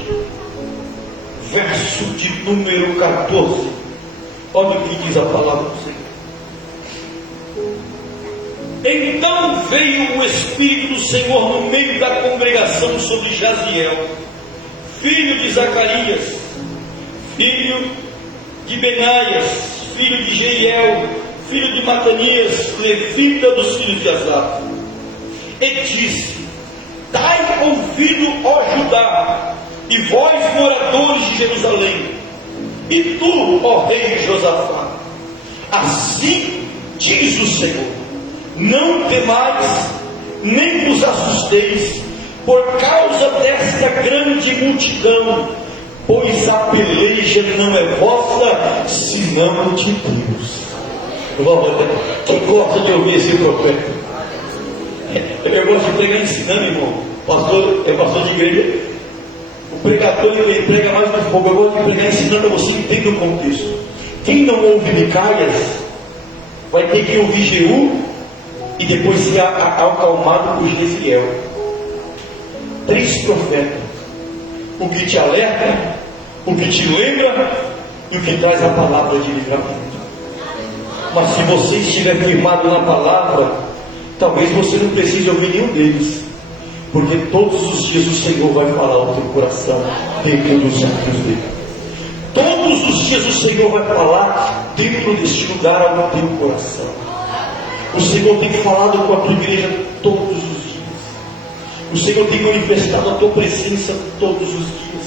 verso de número 14. Olha o que diz a palavra do Senhor. Então veio o Espírito do Senhor no meio da congregação sobre Jaziel, filho de Zacarias, filho de Benaias, filho de Jeiel, filho de Matanias, levita dos filhos de Asaf, e disse: dai ouvido, ó Judá, e vós, moradores de Jerusalém, e tu, ó rei Josafá, assim diz o Senhor: não temais, nem vos assusteis, por causa desta grande multidão, pois a peleja não é vossa, senão de Deus. Glória, quem gosta de ouvir esse profeta? Eu gosto de pregar ensinando, irmão. Pastor, é pastor de igreja. O pregador, ele prega mais um pouco. Eu gosto de pregar ensinando a você entender o contexto. Quem não ouve Micaias, vai ter que ouvir Jeú, e depois ser acalmado por Jesiel. 3 profetas: o que te alerta, o que te lembra e o que traz a palavra de livramento. Mas se você estiver firmado na palavra, talvez você não precise ouvir nenhum deles, porque todos os dias o Senhor vai falar ao teu coração dentro dos atos dele. Todos os dias o Senhor vai falar dentro deste lugar ao teu coração. O Senhor tem falado com a tua igreja todos os dias. O Senhor tem manifestado a tua presença todos os dias.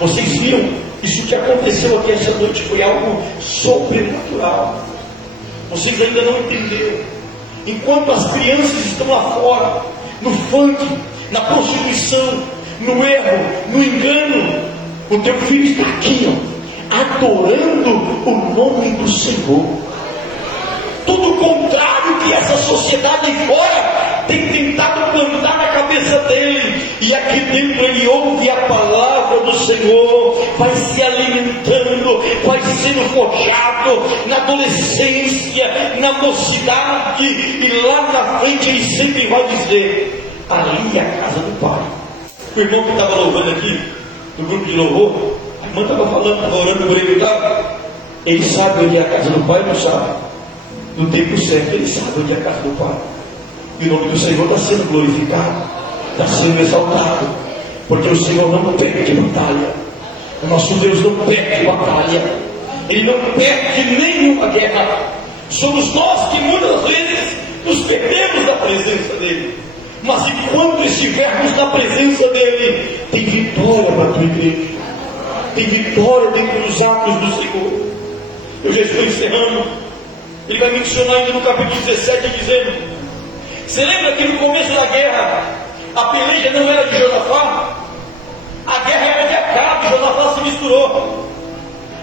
Vocês viram? Isso que aconteceu aqui essa noite foi algo sobrenatural. Vocês ainda não entenderam. Enquanto as crianças estão lá fora, no funk, na prostituição, no erro, no engano, o teu filho está aqui, ó, adorando o nome do Senhor. Tudo o contrário que essa sociedade aí fora tem tentado plantar na cabeça dele. E aqui dentro ele ouve a palavra do Senhor, vai se alimentando, vai sendo forjado na adolescência, na mocidade, e lá na frente ele sempre vai dizer: ali é a casa do Pai. O irmão que estava louvando aqui, do grupo de louvor, a irmã estava falando, estava orando por ele, tá? Ele sabe onde é a casa do Pai, não sabe? No tempo certo ele sabe onde é a casa do Pai. E o nome do Senhor está sendo glorificado, está sendo exaltado, porque o Senhor não perde batalha. O nosso Deus não perde batalha. Ele não perde nenhuma guerra. Somos nós que muitas vezes nos perdemos da presença dele. Mas enquanto estivermos na presença dele, tem vitória para a tua igreja, tem vitória dentro dos atos do Senhor. Eu já estou encerrando. Ele vai mencionar ainda no capítulo 17, dizendo: você lembra que no começo da guerra a peleja não era de Josafá? A guerra era de Acabe, Josafá se misturou.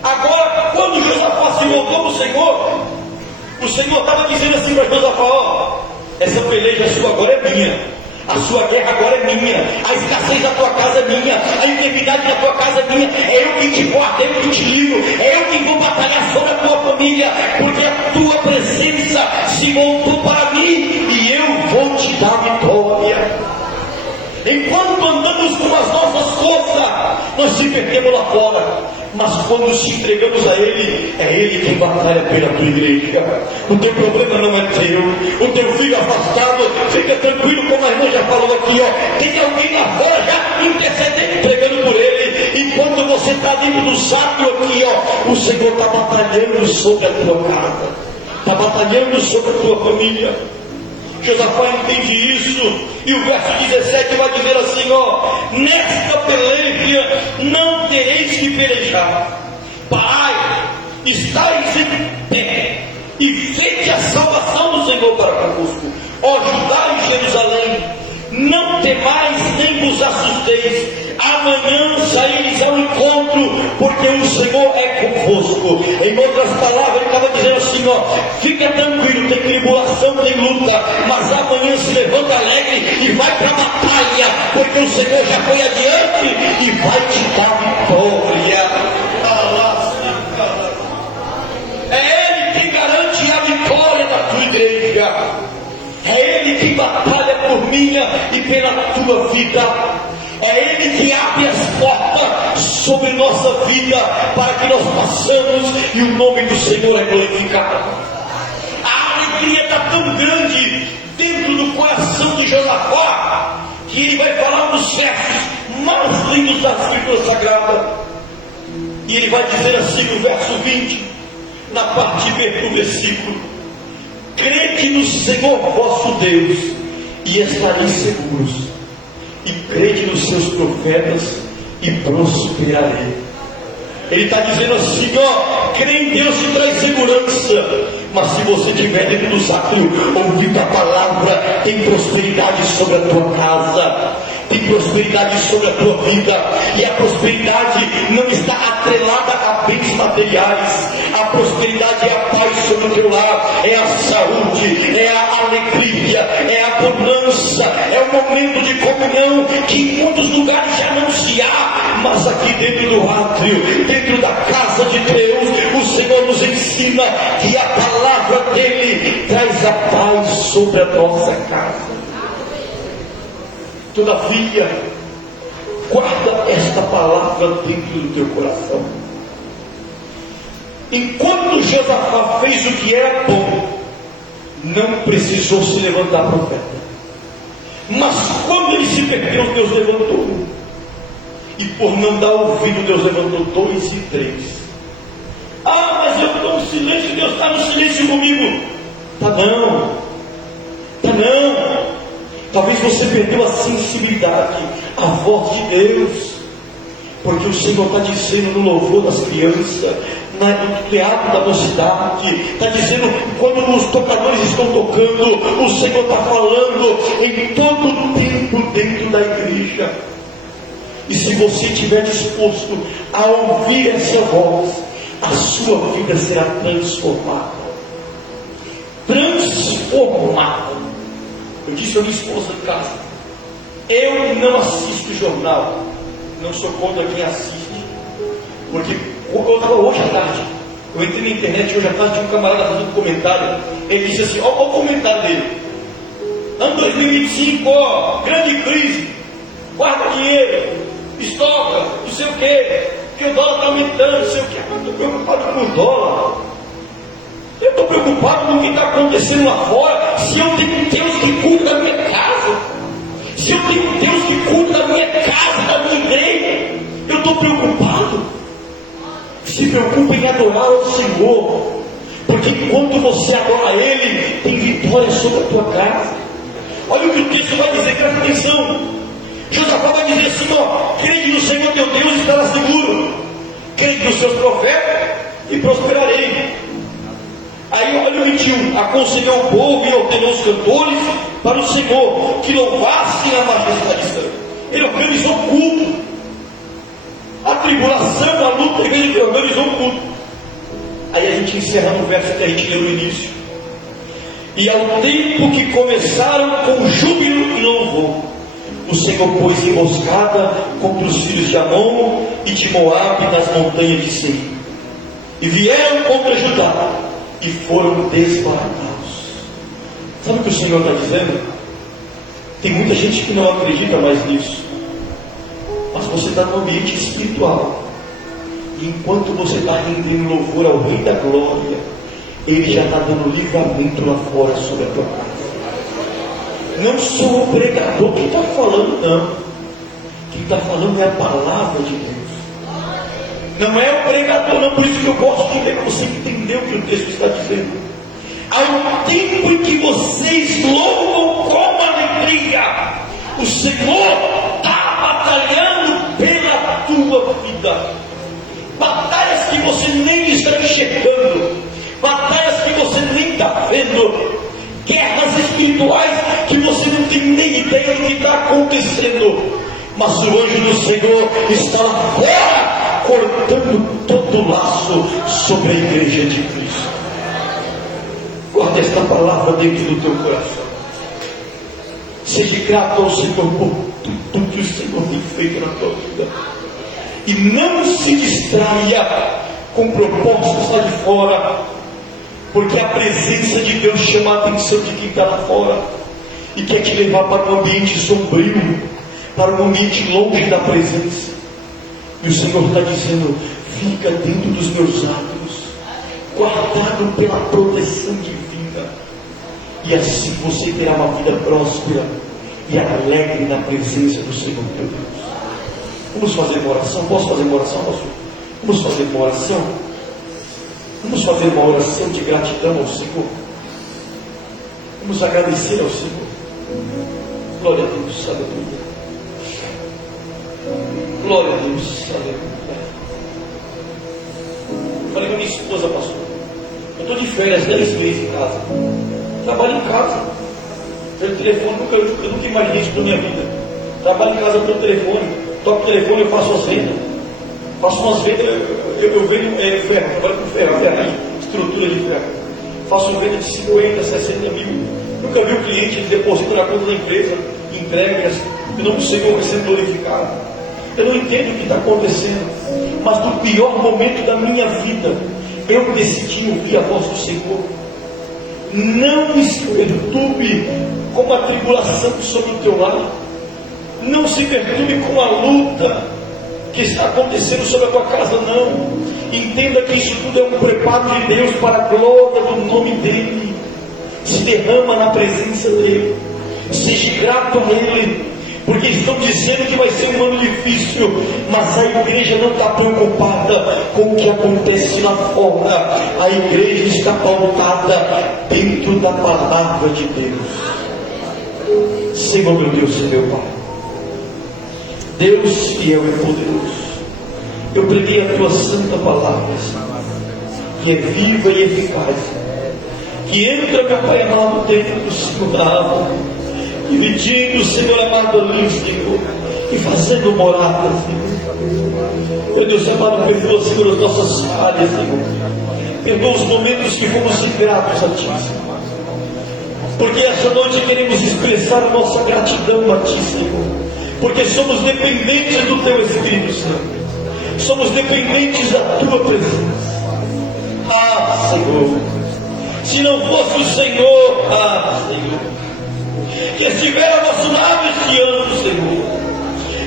Agora, quando Josafá se voltou para o Senhor estava dizendo assim para Josafá: ó, essa peleja sua agora é minha, a sua guerra agora é minha, a escassez da tua casa é minha, a enfermidade da tua casa é minha, é eu que te guardo, é eu que te livro, é eu que vou batalhar sobre a tua família, porque a tua presença se voltou para mim e eu vou te dar vitória. Enquanto andamos com as nossas forças, nós se perdemos lá fora. Mas quando se entregamos a Ele, é Ele quem batalha pela tua igreja. O teu problema não é teu. O teu filho afastado, fica tranquilo, como a irmã já falou aqui, ó. Tem alguém lá fora já intercedendo, pregando por ele. Enquanto você está dentro do sábio aqui, ó, o Senhor está batalhando sobre a tua casa, está batalhando sobre a tua família. Josafá entende isso, e o verso 17 vai dizer assim, ó: nesta peleja não tereis que pelejar, parai, estáis em pé, e vede a salvação do Senhor para convosco, ó Judá e Jerusalém, não temais nem vos assusteis, amanhã saireis ao encontro, porque o Senhor é convosco. Em outras palavras, ele estava dizendo assim, ó: fica tranquilo, tem tribulação, tem luta, mas amanhã se levanta alegre e vai para a batalha, porque o Senhor já foi adiante e vai te dar vitória. É Ele quem garante a vitória da tua igreja. É Ele que batalha por minha e pela tua vida. É Ele que abre as portas sobre nossa vida para que nós passamos e o nome do Senhor é glorificado. A alegria está tão grande dentro do coração de Josafá que ele vai falar um dos versos mais lindos da Escritura Sagrada. E ele vai dizer assim no verso 20, na parte B do versículo: crede no Senhor vosso Deus e estareis seguros, e crede nos seus profetas e prosperarei. Ele está dizendo assim, ó, crê em Deus que traz segurança, mas se você estiver dentro do átrios, ouvindo a palavra, tem prosperidade sobre a tua casa, tem prosperidade sobre a tua vida, e a prosperidade não está atrelada a bens materiais. A prosperidade é a paz sobre o teu lar, é a saúde, é a alegria, é a bonança, é o momento de comunhão que em muitos lugares já não se há, mas aqui dentro do átrio, dentro da casa de Deus, o Senhor nos ensina que a palavra dele traz a paz sobre a nossa casa. Todavia, guarda esta palavra dentro do teu coração. Enquanto Josafá fez o que era bom, não precisou se levantar profeta. Mas quando ele se perdeu, Deus levantou. E por não dar ouvido, Deus levantou 2 e 3. Ah, mas eu estou no silêncio, Deus está no silêncio comigo. Tá não. Talvez você perdeu a sensibilidade, a voz de Deus, porque o Senhor está dizendo no louvor das crianças, no teatro da mocidade, está dizendo quando os tocadores estão tocando, o Senhor está falando em todo o tempo dentro da igreja. E se você estiver disposto a ouvir essa voz, a sua vida será transformada. Eu disse à minha esposa em casa, eu não assisto jornal, não sou contra quem assiste, porque hoje à tarde, eu entrei na internet hoje à tarde, tinha um camarada fazendo um comentário, ele disse assim, olha o comentário dele: ano 2025, ó, grande crise, guarda dinheiro, estoca, não sei o que, porque o dólar está aumentando, não sei o que. Eu estou preocupado com o dólar, eu estou preocupado com o que está acontecendo lá fora. Se eu tenho Deus que cuida da minha casa, se eu tenho Deus que cuida da minha casa, da minha igreja, eu estou preocupado. Se preocupe em adorar ao Senhor, porque enquanto você adora Ele, tem vitória sobre a tua casa. Olha o que o texto vai dizer, presta atenção. Josafá vai dizer assim, ó, crede no Senhor teu Deus e estará seguro, crede nos seus profetas e prosperarei. Aí olha o 21, aconselhou o povo e ordenou os cantores para o Senhor, que louvassem a majestade santa. Ele organizou o culto, a tribulação, a luta, ele organizou o culto. Aí a gente encerra no verso que a gente leu no início. E ao tempo que começaram com júbilo e louvor, o Senhor pôs emboscada contra os filhos de Amon e de Moabe nas montanhas de Seir, e vieram contra Judá e foram desbaratados. Sabe o que o Senhor está dizendo? Tem muita gente que não acredita mais nisso, mas você está no ambiente espiritual, e enquanto você está rendendo louvor ao Rei da Glória, Ele já está dando livramento lá fora sobre a tua casa. Não sou o pregador que está falando, não. Quem está falando é a palavra de Deus. Não é o pregador, não. Por isso que eu gosto de ler para você entender o que o texto está dizendo. Ao tempo em que vocês louvam com alegria, o Senhor está batalhando pela tua vida. Batalhas que você nem está enxergando, batalhas que você nem está vendo, guerras espirituais que você não tem nem ideia do que está acontecendo, mas o anjo do Senhor está lá fora, cortando todo o laço sobre a igreja de Cristo. Guarda esta palavra dentro do teu coração. Seja grato ao Senhor por tudo que o Senhor tem feito na tua vida, e não se distraia com propostas lá de fora, porque a presença de Deus chama a atenção de quem está lá fora. e quer te levar para um ambiente sombrio, para um ambiente longe da presença. E o Senhor está dizendo: fica dentro dos meus átrios, guardado pela proteção divina, e assim você terá uma vida próspera e alegre na presença do Senhor teu Deus. Vamos fazer uma oração? Posso fazer uma oração, pastor? Vamos fazer uma oração? Vamos fazer uma oração de gratidão ao Senhor. Vamos agradecer ao Senhor. Glória a Deus, aleluia. Glória a Deus, aleluia. Falei com a minha esposa, pastor, eu estou de férias 10 meses em casa. Trabalho em casa. Pelo telefone, eu nunca imaginei isso na minha vida. Trabalho em casa pelo telefone. Toco o telefone, eu faço as vendas. Faço umas vendas, eu vendo ferro, trabalho com ferro, estrutura de ferro. Faço venda de 50, 60 mil. Nunca vi o cliente, ele deposita na conta da empresa, entregas, e não Senhor vai ser glorificado. Eu não entendo o que está acontecendo, mas no pior momento da minha vida, eu decidi ouvir a voz do Senhor. Não me perturbe com a tribulação sobre o teu lado. Não se perturbe com a luta que está acontecendo sobre a tua casa, não. Entenda que isso tudo é um preparo de Deus para a glória do nome dEle. Se derrama na presença dEle. Seja grato a Ele, porque estão dizendo que vai ser um ano difícil, mas a igreja não está preocupada com o que acontece lá fora. A igreja está pautada dentro da palavra de Deus. Senhor meu Deus e meu Pai, Deus fiel e poderoso, eu preguei a tua santa palavra, que é viva e eficaz, que entra, meu Pai amado, dentro do Senhor da alma, dividindo, Senhor amado, ali, Senhor, e fazendo morada, Senhor. Meu Deus amado, perdoa, Senhor, as nossas falhas, Senhor. Perdoa os momentos que fomos ingratos a Ti, Senhor. Porque essa noite queremos expressar a nossa gratidão a Ti, Senhor. Porque somos dependentes do Teu Espírito Santo. Somos dependentes da Tua presença. Ah, Senhor, se não fosse o Senhor, Senhor, que estiver ao nosso lado este ano, Senhor,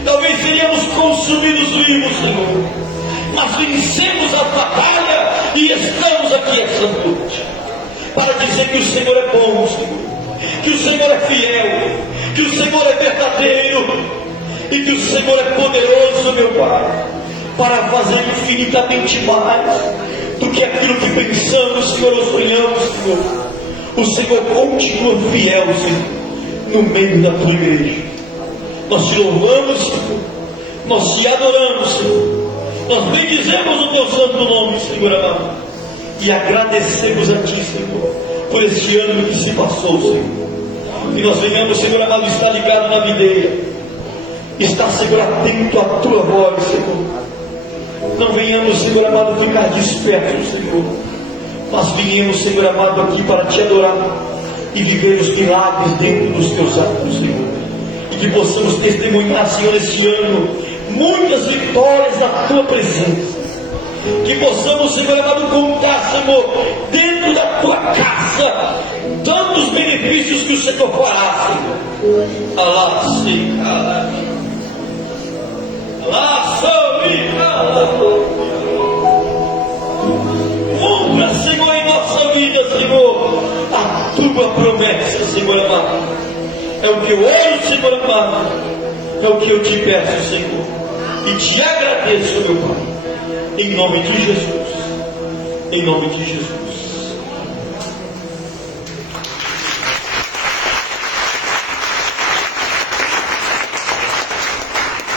talvez seríamos consumidos vivos, Senhor, mas vencemos a batalha e estamos aqui essa noite para dizer que o Senhor é bom, Senhor, que o Senhor é fiel, que o Senhor é verdadeiro e que o Senhor é poderoso, meu Pai, para fazer infinitamente mais do que aquilo que pensamos, Senhor, ou sonhamos, Senhor. O Senhor continua fiel, Senhor, no meio da tua igreja. Nós te louvamos, Senhor, nós te adoramos, Senhor, nós bendizemos o teu santo nome, Senhor amado, e agradecemos a Ti, Senhor, por este ano que se passou, Senhor. E nós venhamos, Senhor amado, estar ligado na videira, estar, Senhor, atento à tua voz, Senhor. Não venhamos, Senhor amado, ficar dispersos, Senhor, mas venhamos, Senhor amado, aqui para Te adorar e viver os milagres dentro dos Teus atos, Senhor. E que possamos testemunhar, Senhor, este ano, muitas vitórias na Tua presença. Que possamos, Senhor amado, contar, Senhor, dentro da Tua casa, tantos benefícios que o Senhor fará, Senhor. Alá, Senhor. Alá, Senhor. Cumpra, Senhor, em nossa vida, Senhor, a Tua promessa, Senhor amado. É o que eu oro, Senhor amado, é o que eu te peço, Senhor, e te agradeço, meu Pai, em nome de Jesus, em nome de Jesus.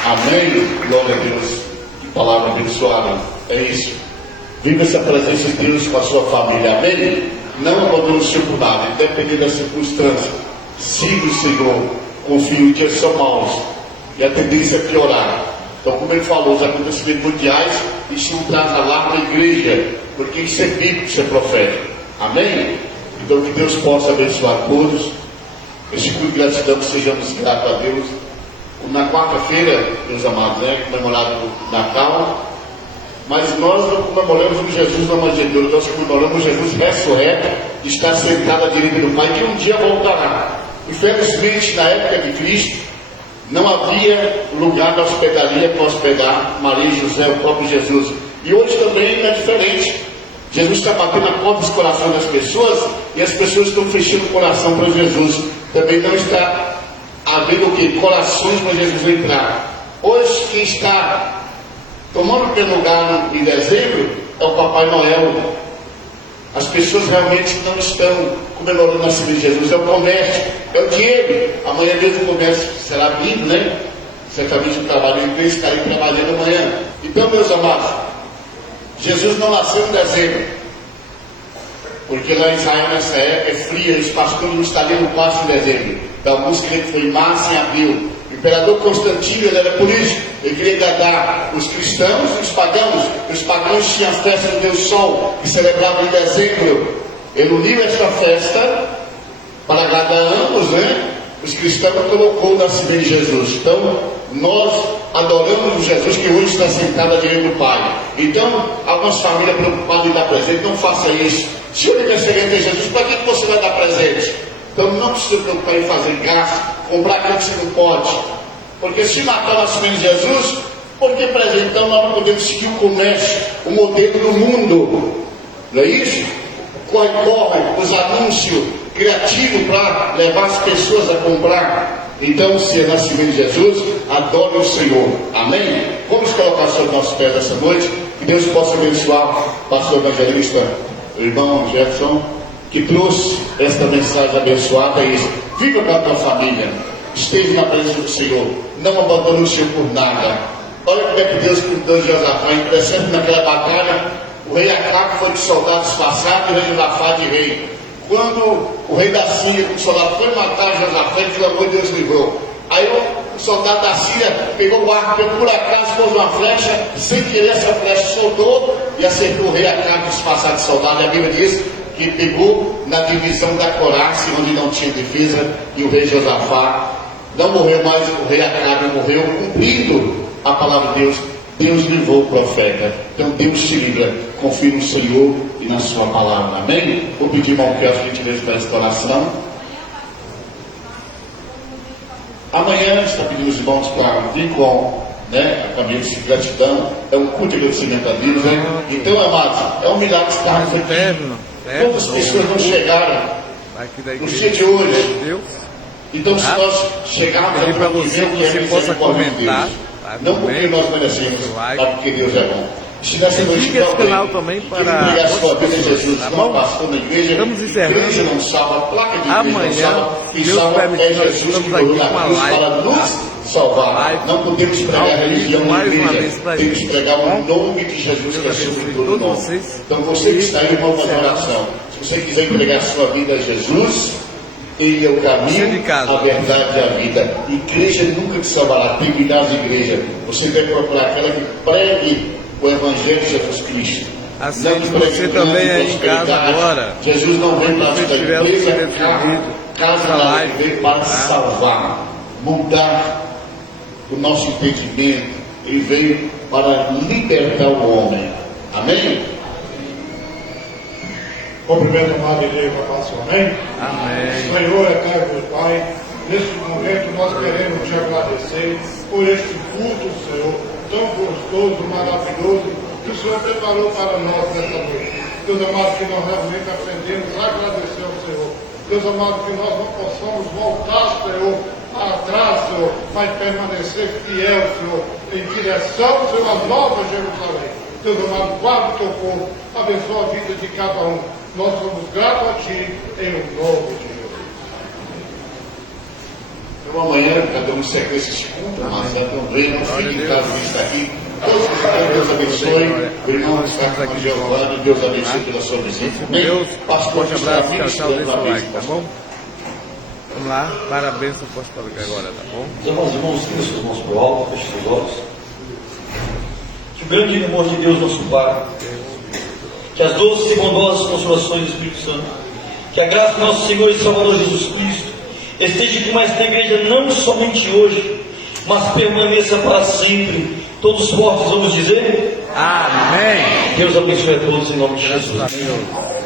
Amém. Glória a Deus. Que palavra abençoada. É isso. Viva essa presença de Deus com a sua família. Amém. Não abandone o seu por nada, independente da circunstância. Siga o Senhor. Confie, os dias são maus e a tendência é piorar. Então, como ele falou, os acontecimentos mundiais, isso não traz alarme à igreja, porque isso é bíblico, isso é profético. Amém? Então, que Deus possa abençoar todos. Esse culto de gratidão, que sejamos gratos a Deus. Na quarta-feira, meus amados, comemorado o Natal, mas nós não comemoramos o Jesus na manjedoura, nós comemoramos o Jesus ressurreto, está sentado à direita do Pai, que um dia voltará. Infelizmente, na época de Cristo, não havia lugar de hospedaria para hospedar Maria e José, o próprio Jesus. E hoje também não é diferente. Jesus está batendo na porta dos corações das pessoas e as pessoas estão fechando o coração para Jesus. Também não está havendo o que? Corações para Jesus entrar. Hoje, quem está tomando o primeiro lugar em dezembro é o Papai Noel. As pessoas realmente não estão comemorando o nascimento de Jesus. É o comércio, é o dinheiro. Amanhã mesmo o comércio será abrido, né? Certamente o trabalho em inglês estarei trabalhando amanhã. Então, meus amados, Jesus não nasceu em dezembro, porque lá em Israel nessa época é fria, os pastores não estariam no quarto de dezembro. Da música que foi em março e abril. O imperador Constantino, ele era político, ele queria agradar os cristãos e os pagãos. Os pagãos tinham a festa do Deus Sol, que celebrava em dezembro. Ele uniu esta festa para agradar a ambos, né? Os cristãos colocou o nascimento de Jesus. Então, nós adoramos o Jesus que hoje está sentado à direita do Pai. Então, algumas famílias preocupadas em dar presente, não faça isso. Se o aniversariante é Jesus, para que você vai dar presente? Então, não precisa preocupar em fazer gasto, comprar aquilo que você não pode. Porque se matar o nascimento de Jesus, por que presente? Então, nós não podemos seguir o comércio, o modelo do mundo. Não é isso? Corre, os anúncios criativos para levar as pessoas a comprar. Então, se é nascimento de Jesus, adore o Senhor. Amém? Vamos colocar sobre nossos pés essa noite. Que Deus possa abençoar o pastor evangelista, o irmão Jefferson, que trouxe esta mensagem abençoada. E viva para a tua família. Esteja na presença do Senhor. Não abandone o Senhor por nada. Olha como é que Deus cuidou de Josafá. Interessante, naquela batalha, o rei Acabe foi de soldado disfarçado e o rei Josafá de rei. Quando o rei da Síria, o soldado foi matar Josafá, ele falou: Deus livrou. Aí o soldado da Síria pegou o arco, por acaso pôs uma flecha, sem querer essa flecha soltou e acertou o rei Acabe disfarçado de soldado. E a Bíblia diz que pegou na divisão da coraça, onde não tinha defesa, e o rei Josafá não morreu mais, o rei Acabe morreu cumprindo a palavra de Deus. Deus livrou o profeta. Então Deus te livra. Confie no Senhor e na sua palavra. Amém? Vou pedir, irmão, que a gente veja para esta oração. Amanhã está pedindo os irmãos para vir com, né, a caminho de gratidão. É um culto de agradecimento a Deus, né? Então, amados, é um milagre estarmos aqui. Quantas pessoas não chegaram no dia de hoje? Então, se nós chegarmos aqui para você possa comentar. Não porque nós merecemos, mas porque Deus é bom. Se nessa noite siga esse canal também para a sua vida em Jesus, tá não passou na igreja, estamos encerrando. Igreja não salva, placa de igreja Amanhã, não salva, e Deus salva permitir, é nós Jesus que estamos morreu aqui na com uma cruz live, para nos salvar. Não podemos pregar ao religião vivo, na mais uma igreja, vez pra temos que gente, pregar tá o bom? nome de Jesus que é Deus sobre abençoe todo todos nome. vocês. Então você que está aí, vamos fazer oração. Se você quiser entregar a sua vida a Jesus, Ele é o caminho, a verdade e a vida. Igreja nunca te salvará. Tem milhares de igrejas. Você deve procurar aquela que pregue o Evangelho de Jesus Cristo. Assiste você também aí em casa agora. Jesus não veio para ajudar a igreja, casa live, live veio para salvar, mudar o nosso entendimento. Ele veio para libertar o homem. Amém? Cumprimento a amada igreja com a paz, amém? Amém. Senhor, eterno Pai, neste momento nós queremos te agradecer por este culto, Senhor, tão gostoso, maravilhoso, que o Senhor preparou para nós nesta noite. Deus amado, que nós realmente aprendemos a agradecer ao Senhor. Deus amado, que nós não possamos voltar, Senhor, atrás, Senhor, mas permanecer fiel, Senhor, em direção, Senhor, à nova Jerusalém. Deus amado, guarda o teu povo, abençoa a vida de cada um. Nós somos gratos a Ti, em nome de Jesus. Então amanhã, cada um sequência esse culto, mas não vem, não fique em casa que está aqui. Todos que estão, Deus abençoe. O irmão que está aqui com Giovanni, Deus abençoe pela sua visita. Deus, pastor forte que está abraço, aqui, tchau, deixa o like, tá pastor. bom? Vamos lá, parabéns ao apostólico agora, tá bom? Os amados irmãos, tira suas mãos para o alto, feche seus olhos. Que o grande amor de Deus, nosso Pai, que as doces e bondosas consolações do Espírito Santo, que a graça do nosso Senhor e Salvador Jesus Cristo esteja com esta igreja não somente hoje, mas permaneça para sempre. Todos fortes vamos dizer? Amém. Deus abençoe a todos em nome de Jesus. Graças a Deus.